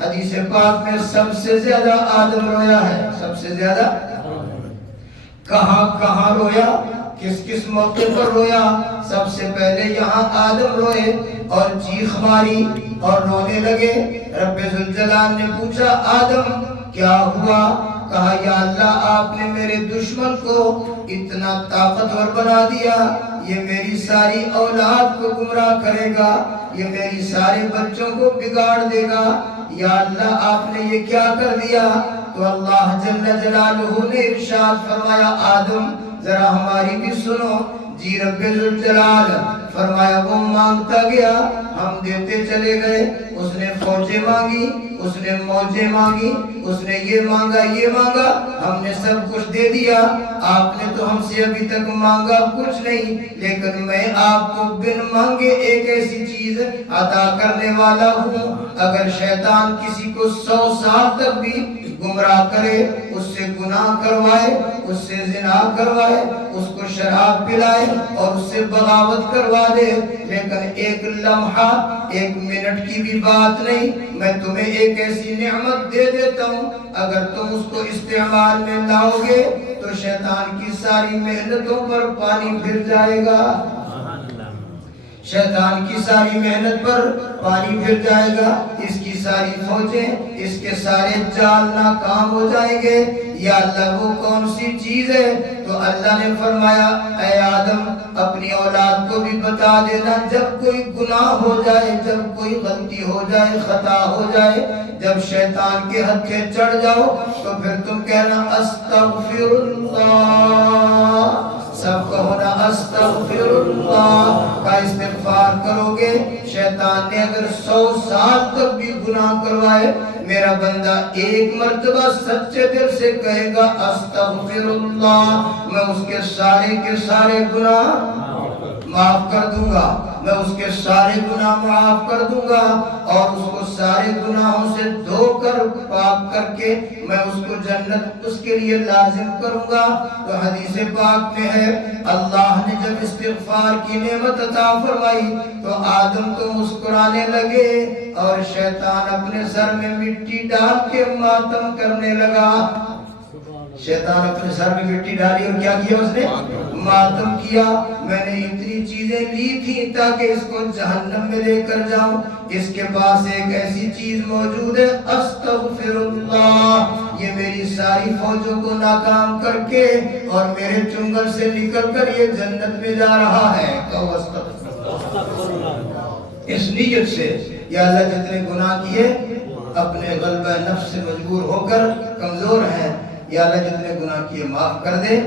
حدیث پاک میں سب سے زیادہ آدم رویا ہے، سب سے زیادہ۔ کہاں کہاں رویا، کس کس موقع پر رویا؟ سب سے پہلے یہاں آدم روئے اور چیخ ماری اور رونے لگے۔ رب ذوالجلال نے پوچھا آدم کیا ہوا؟ کہا یا اللہ آپ نے میرے دشمن کو اتنا طاقتور بنا دیا، یہ میری ساری اولاد کو گمراہ کرے گا، یہ میری سارے بچوں کو بگاڑ دے گا، یا اللہ آپ نے یہ کیا کر دیا؟ تو اللہ جل جلالہ نے ارشاد فرمایا آدم ذرا ہماری بھی سنو۔ جی رب ذوالجلال، فرمایا وہ مانگتا گیا ہم دیتے چلے گئے، اس نے فوجیں مانگی، اس نے موجیں مانگی، اس نے یہ مانگا یہ مانگا، ہم نے سب کچھ دے دیا۔ آپ نے تو ہم سے ابھی تک مانگا کچھ نہیں، لیکن میں آپ کو بن مانگے ایک ایسی چیز عطا کرنے والا ہوں، اگر شیطان کسی کو 100 سال تک بھی گمراہ کرے، اس سے گناہ کروائے، اس سے زنا کروائے، اس کو شراب پلائے اور اس سے بغاوت کروا دے، لیکن ایک لمحہ ایک منٹ کی بھی بات نہیں، میں تمہیں ایک ایسی نعمت دے دیتا ہوں، اگر تم اس کو استعمال میں لاؤ گے تو شیطان کی ساری محنتوں پر پانی پھر جائے گا، شیطان کی ساری محنت پر پانی پھر جائے گا۔ اس کی ساری فوجیں، اس کے سارے جال ناکام ہو جائیں گے۔ یا اللہ وہ کون سی چیز ہے؟ تو اللہ نے فرمایا اے آدم اپنی اولاد کو بھی بتا دینا، جب کوئی گناہ ہو جائے، جب کوئی غلطی ہو جائے، خطا ہو جائے، جب شیطان کے ہتھے چڑھ جاؤ تو پھر تم کہنا استغفر اللہ، سب کہو نا استغفر اللہ کا استغفار کرو گے۔ شیطان نے اگر 100 سال تک بھی گناہ کروائے، میرا بندہ ایک مرتبہ سچے دل سے کہے گا استغفر اللہ، میں اس کے سارے گناہ معاف کر دوں گا، میں اس کے سارے گناہ معاف کر دوں گا، اور اس کو سارے گناہوں سے دھو کر پاک کر کے میں اس کو جنت اس کے لیے لازم کروں گا۔ تو حدیث پاک میں ہے اللہ نے جب استغفار کی نعمت عطا فرمائی تو آدم تو مسکرانے لگے اور شیطان اپنے سر میں مٹی ڈال کے ماتم کرنے لگا۔ شیطان اپنے سر میں مٹی ڈالی اور کیا کیا؟ اس نے ماتم کیا، میں نے اتنی چیزیں لی تھی تاکہ اس کو جہنم میں لے کر جاؤں، اس کے پاس ایک ایسی چیز موجود ہے استغفر اللہ، یہ میری ساری فوجوں کو ناکام کر کے اور میرے چنگل سے نکل کر یہ جنت میں جا رہا ہے۔ کہو استغفر اللہ۔ اس نیت سے یا اللہ جتنے گناہ کیے اپنے غلبہ نفس سے مجبور ہو کر کمزور ہیں، یا اللہ جتنے گناہ کیے معاف کر دے،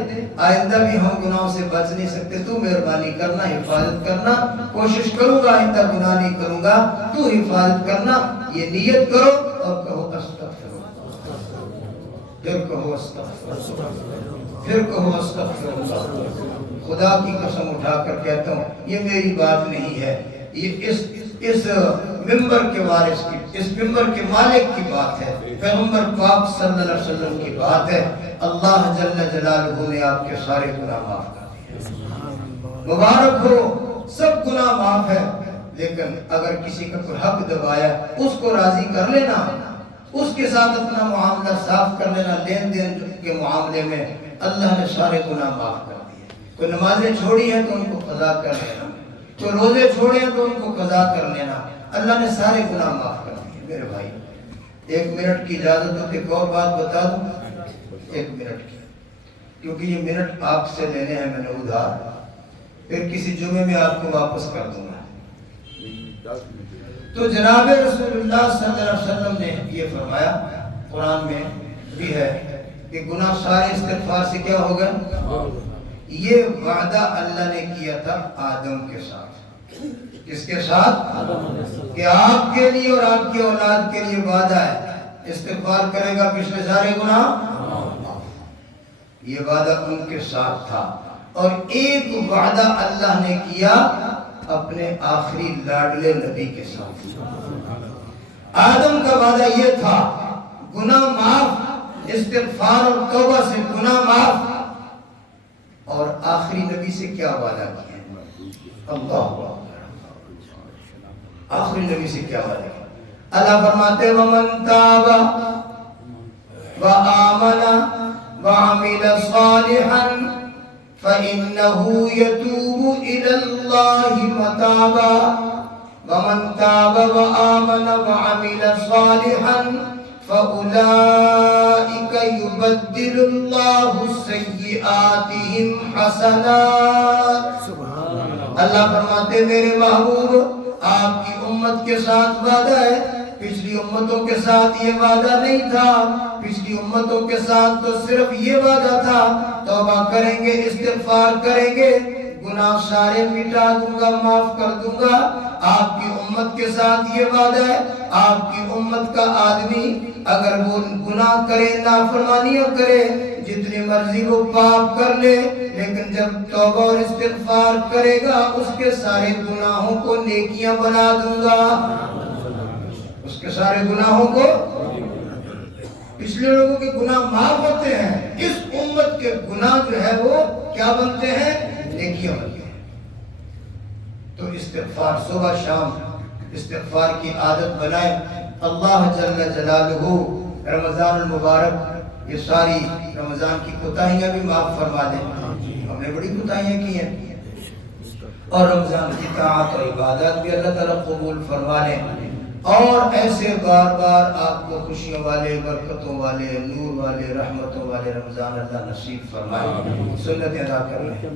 آئندہ بھی ہم گناہوں سے بچ نہیں سکتے، تو مہربانی کرنا، حفاظت کرنا، کوشش کروں گا آئندہ گناہ نہیں کروں گا، تو حفاظت کرنا، یہ نیت کرو اور کہو استغفر اللہ، پھر کہو استغفر اللہ، پھر کہو استغفر اللہ۔ خدا کی قسم اٹھا کر کہتا ہوں یہ میری بات نہیں ہے، یہ اس ممبر کے وارث کی، اس ممبر کے مالک کی بات ہے، پیغمبر پاک صلی اللہ علیہ وسلم کی بات ہے۔ اللہ جل جلالہ نے آپ کے سارے گناہ معاف کر دیے، مبارک ہو، سب گناہ معاف ہے، لیکن اگر کسی کا کوئی حق دبایا اس کو راضی کر لینا، اس کے ساتھ اپنا معاملہ صاف کر لینا، لین دین کے معاملے میں اللہ نے سارے گناہ معاف کر دیے۔ کوئی نمازیں چھوڑی ہیں تو ان کو قضا کر لینا، تو روزے چھوڑے ہیں تو ان کو قضا کر لینا، اللہ نے سارے گناہ معاف کر دیے۔ میرے بھائی 1 منٹ کی اجازت ہو، ایک اور بات بتا دوں، 1 منٹ کی، کیونکہ یہ منٹ آپ سے لینے ہیں میں نے ادھار، پھر کسی جمعے میں آپ کو واپس کر دوں گا۔ تو جناب رسول اللہ صلی اللہ علیہ وسلم نے یہ فرمایا، قرآن میں بھی ہے کہ گناہ سارے استغفار سے کیا ہوگا؟ یہ وعدہ اللہ نے کیا تھا آدم کے ساتھ۔ کس کے ساتھ؟ کہ آپ کے لیے اور آپ کی اولاد کے لیے وعدہ ہے، استغفار کرے گا پچھلے سارے گناہ، یہ وعدہ ان کے ساتھ تھا۔ اور ایک وعدہ اللہ نے کیا اپنے آخری لاڈلے نبی کے ساتھ۔ آدم کا وعدہ یہ تھا گناہ معاف، استغفار اور توبہ سے گناہ معاف، اور آخری نبی سے کیا وعدہ کیا؟ اللہ، آخری نبی سے کیا وعدہ کیا؟ اللہ فرماتے وَمَن تَابَ وَآمَنَ وَعَمِلَ صَالِحًا فَإِنَّهُ يَتُوبُ إِلَى اللَّهِ مَتَابًا وَمَن تَابَ وَآمَنَ وَعَمِلَ صَالِحًا فَأُولَئِكَ يُبَدِّلُ اللَّهُ سَيِّئَاتِهِمْ حَسَنَاتٍ۔ اللہ فرماتے میرے محبوب آپ کی امت کے ساتھ وعدہ ہے، پچھلی امتوں کے ساتھ یہ وعدہ نہیں تھا، پچھلی امتوں کے ساتھ تو صرف یہ وعدہ تھا توبہ کریں گے، استغفار کریں گے، گناہ سارے مٹا دوں گا، معاف کر دوں گا۔ آپ کی امت کے ساتھ یہ وعدہ ہے، آپ کی امت کا آدمی اگر وہ گناہ کرے، نافرمانیاں کرے، جتنی مرضی وہ پاپ کر لے، لیکن جب توبہ اور استغفار کرے گا اس کے سارے گناہوں کو نیکیاں بنا دوں گا، اس کے سارے گناہوں کو، پچھلے لوگوں کے گناہ معاف ہوتے ہیں، اس امت کے گناہ جو ہے وہ کیا بنتے ہیں؟ نیکیاں بنتے ہیں۔ تو استغفار صبح شام استغفار کی عادت بنائیں۔ اللہ جل جلالہ رمضان المبارک یہ ساری رمضان کی کوتاہیاں بھی معاف فرما دیں، ہم نے بڑی کوتاہیاں کی ہیں، اور رمضان کی طاعت اور عبادات بھی اللہ تعالیٰ قبول فرما لیں۔ اور ایسے بار بار آپ کو خوشیوں والے، برکتوں والے، نور والے، رحمتوں والے رمضان اللہ نصیب فرمائے۔ سنت ادا کر رہے ہیں۔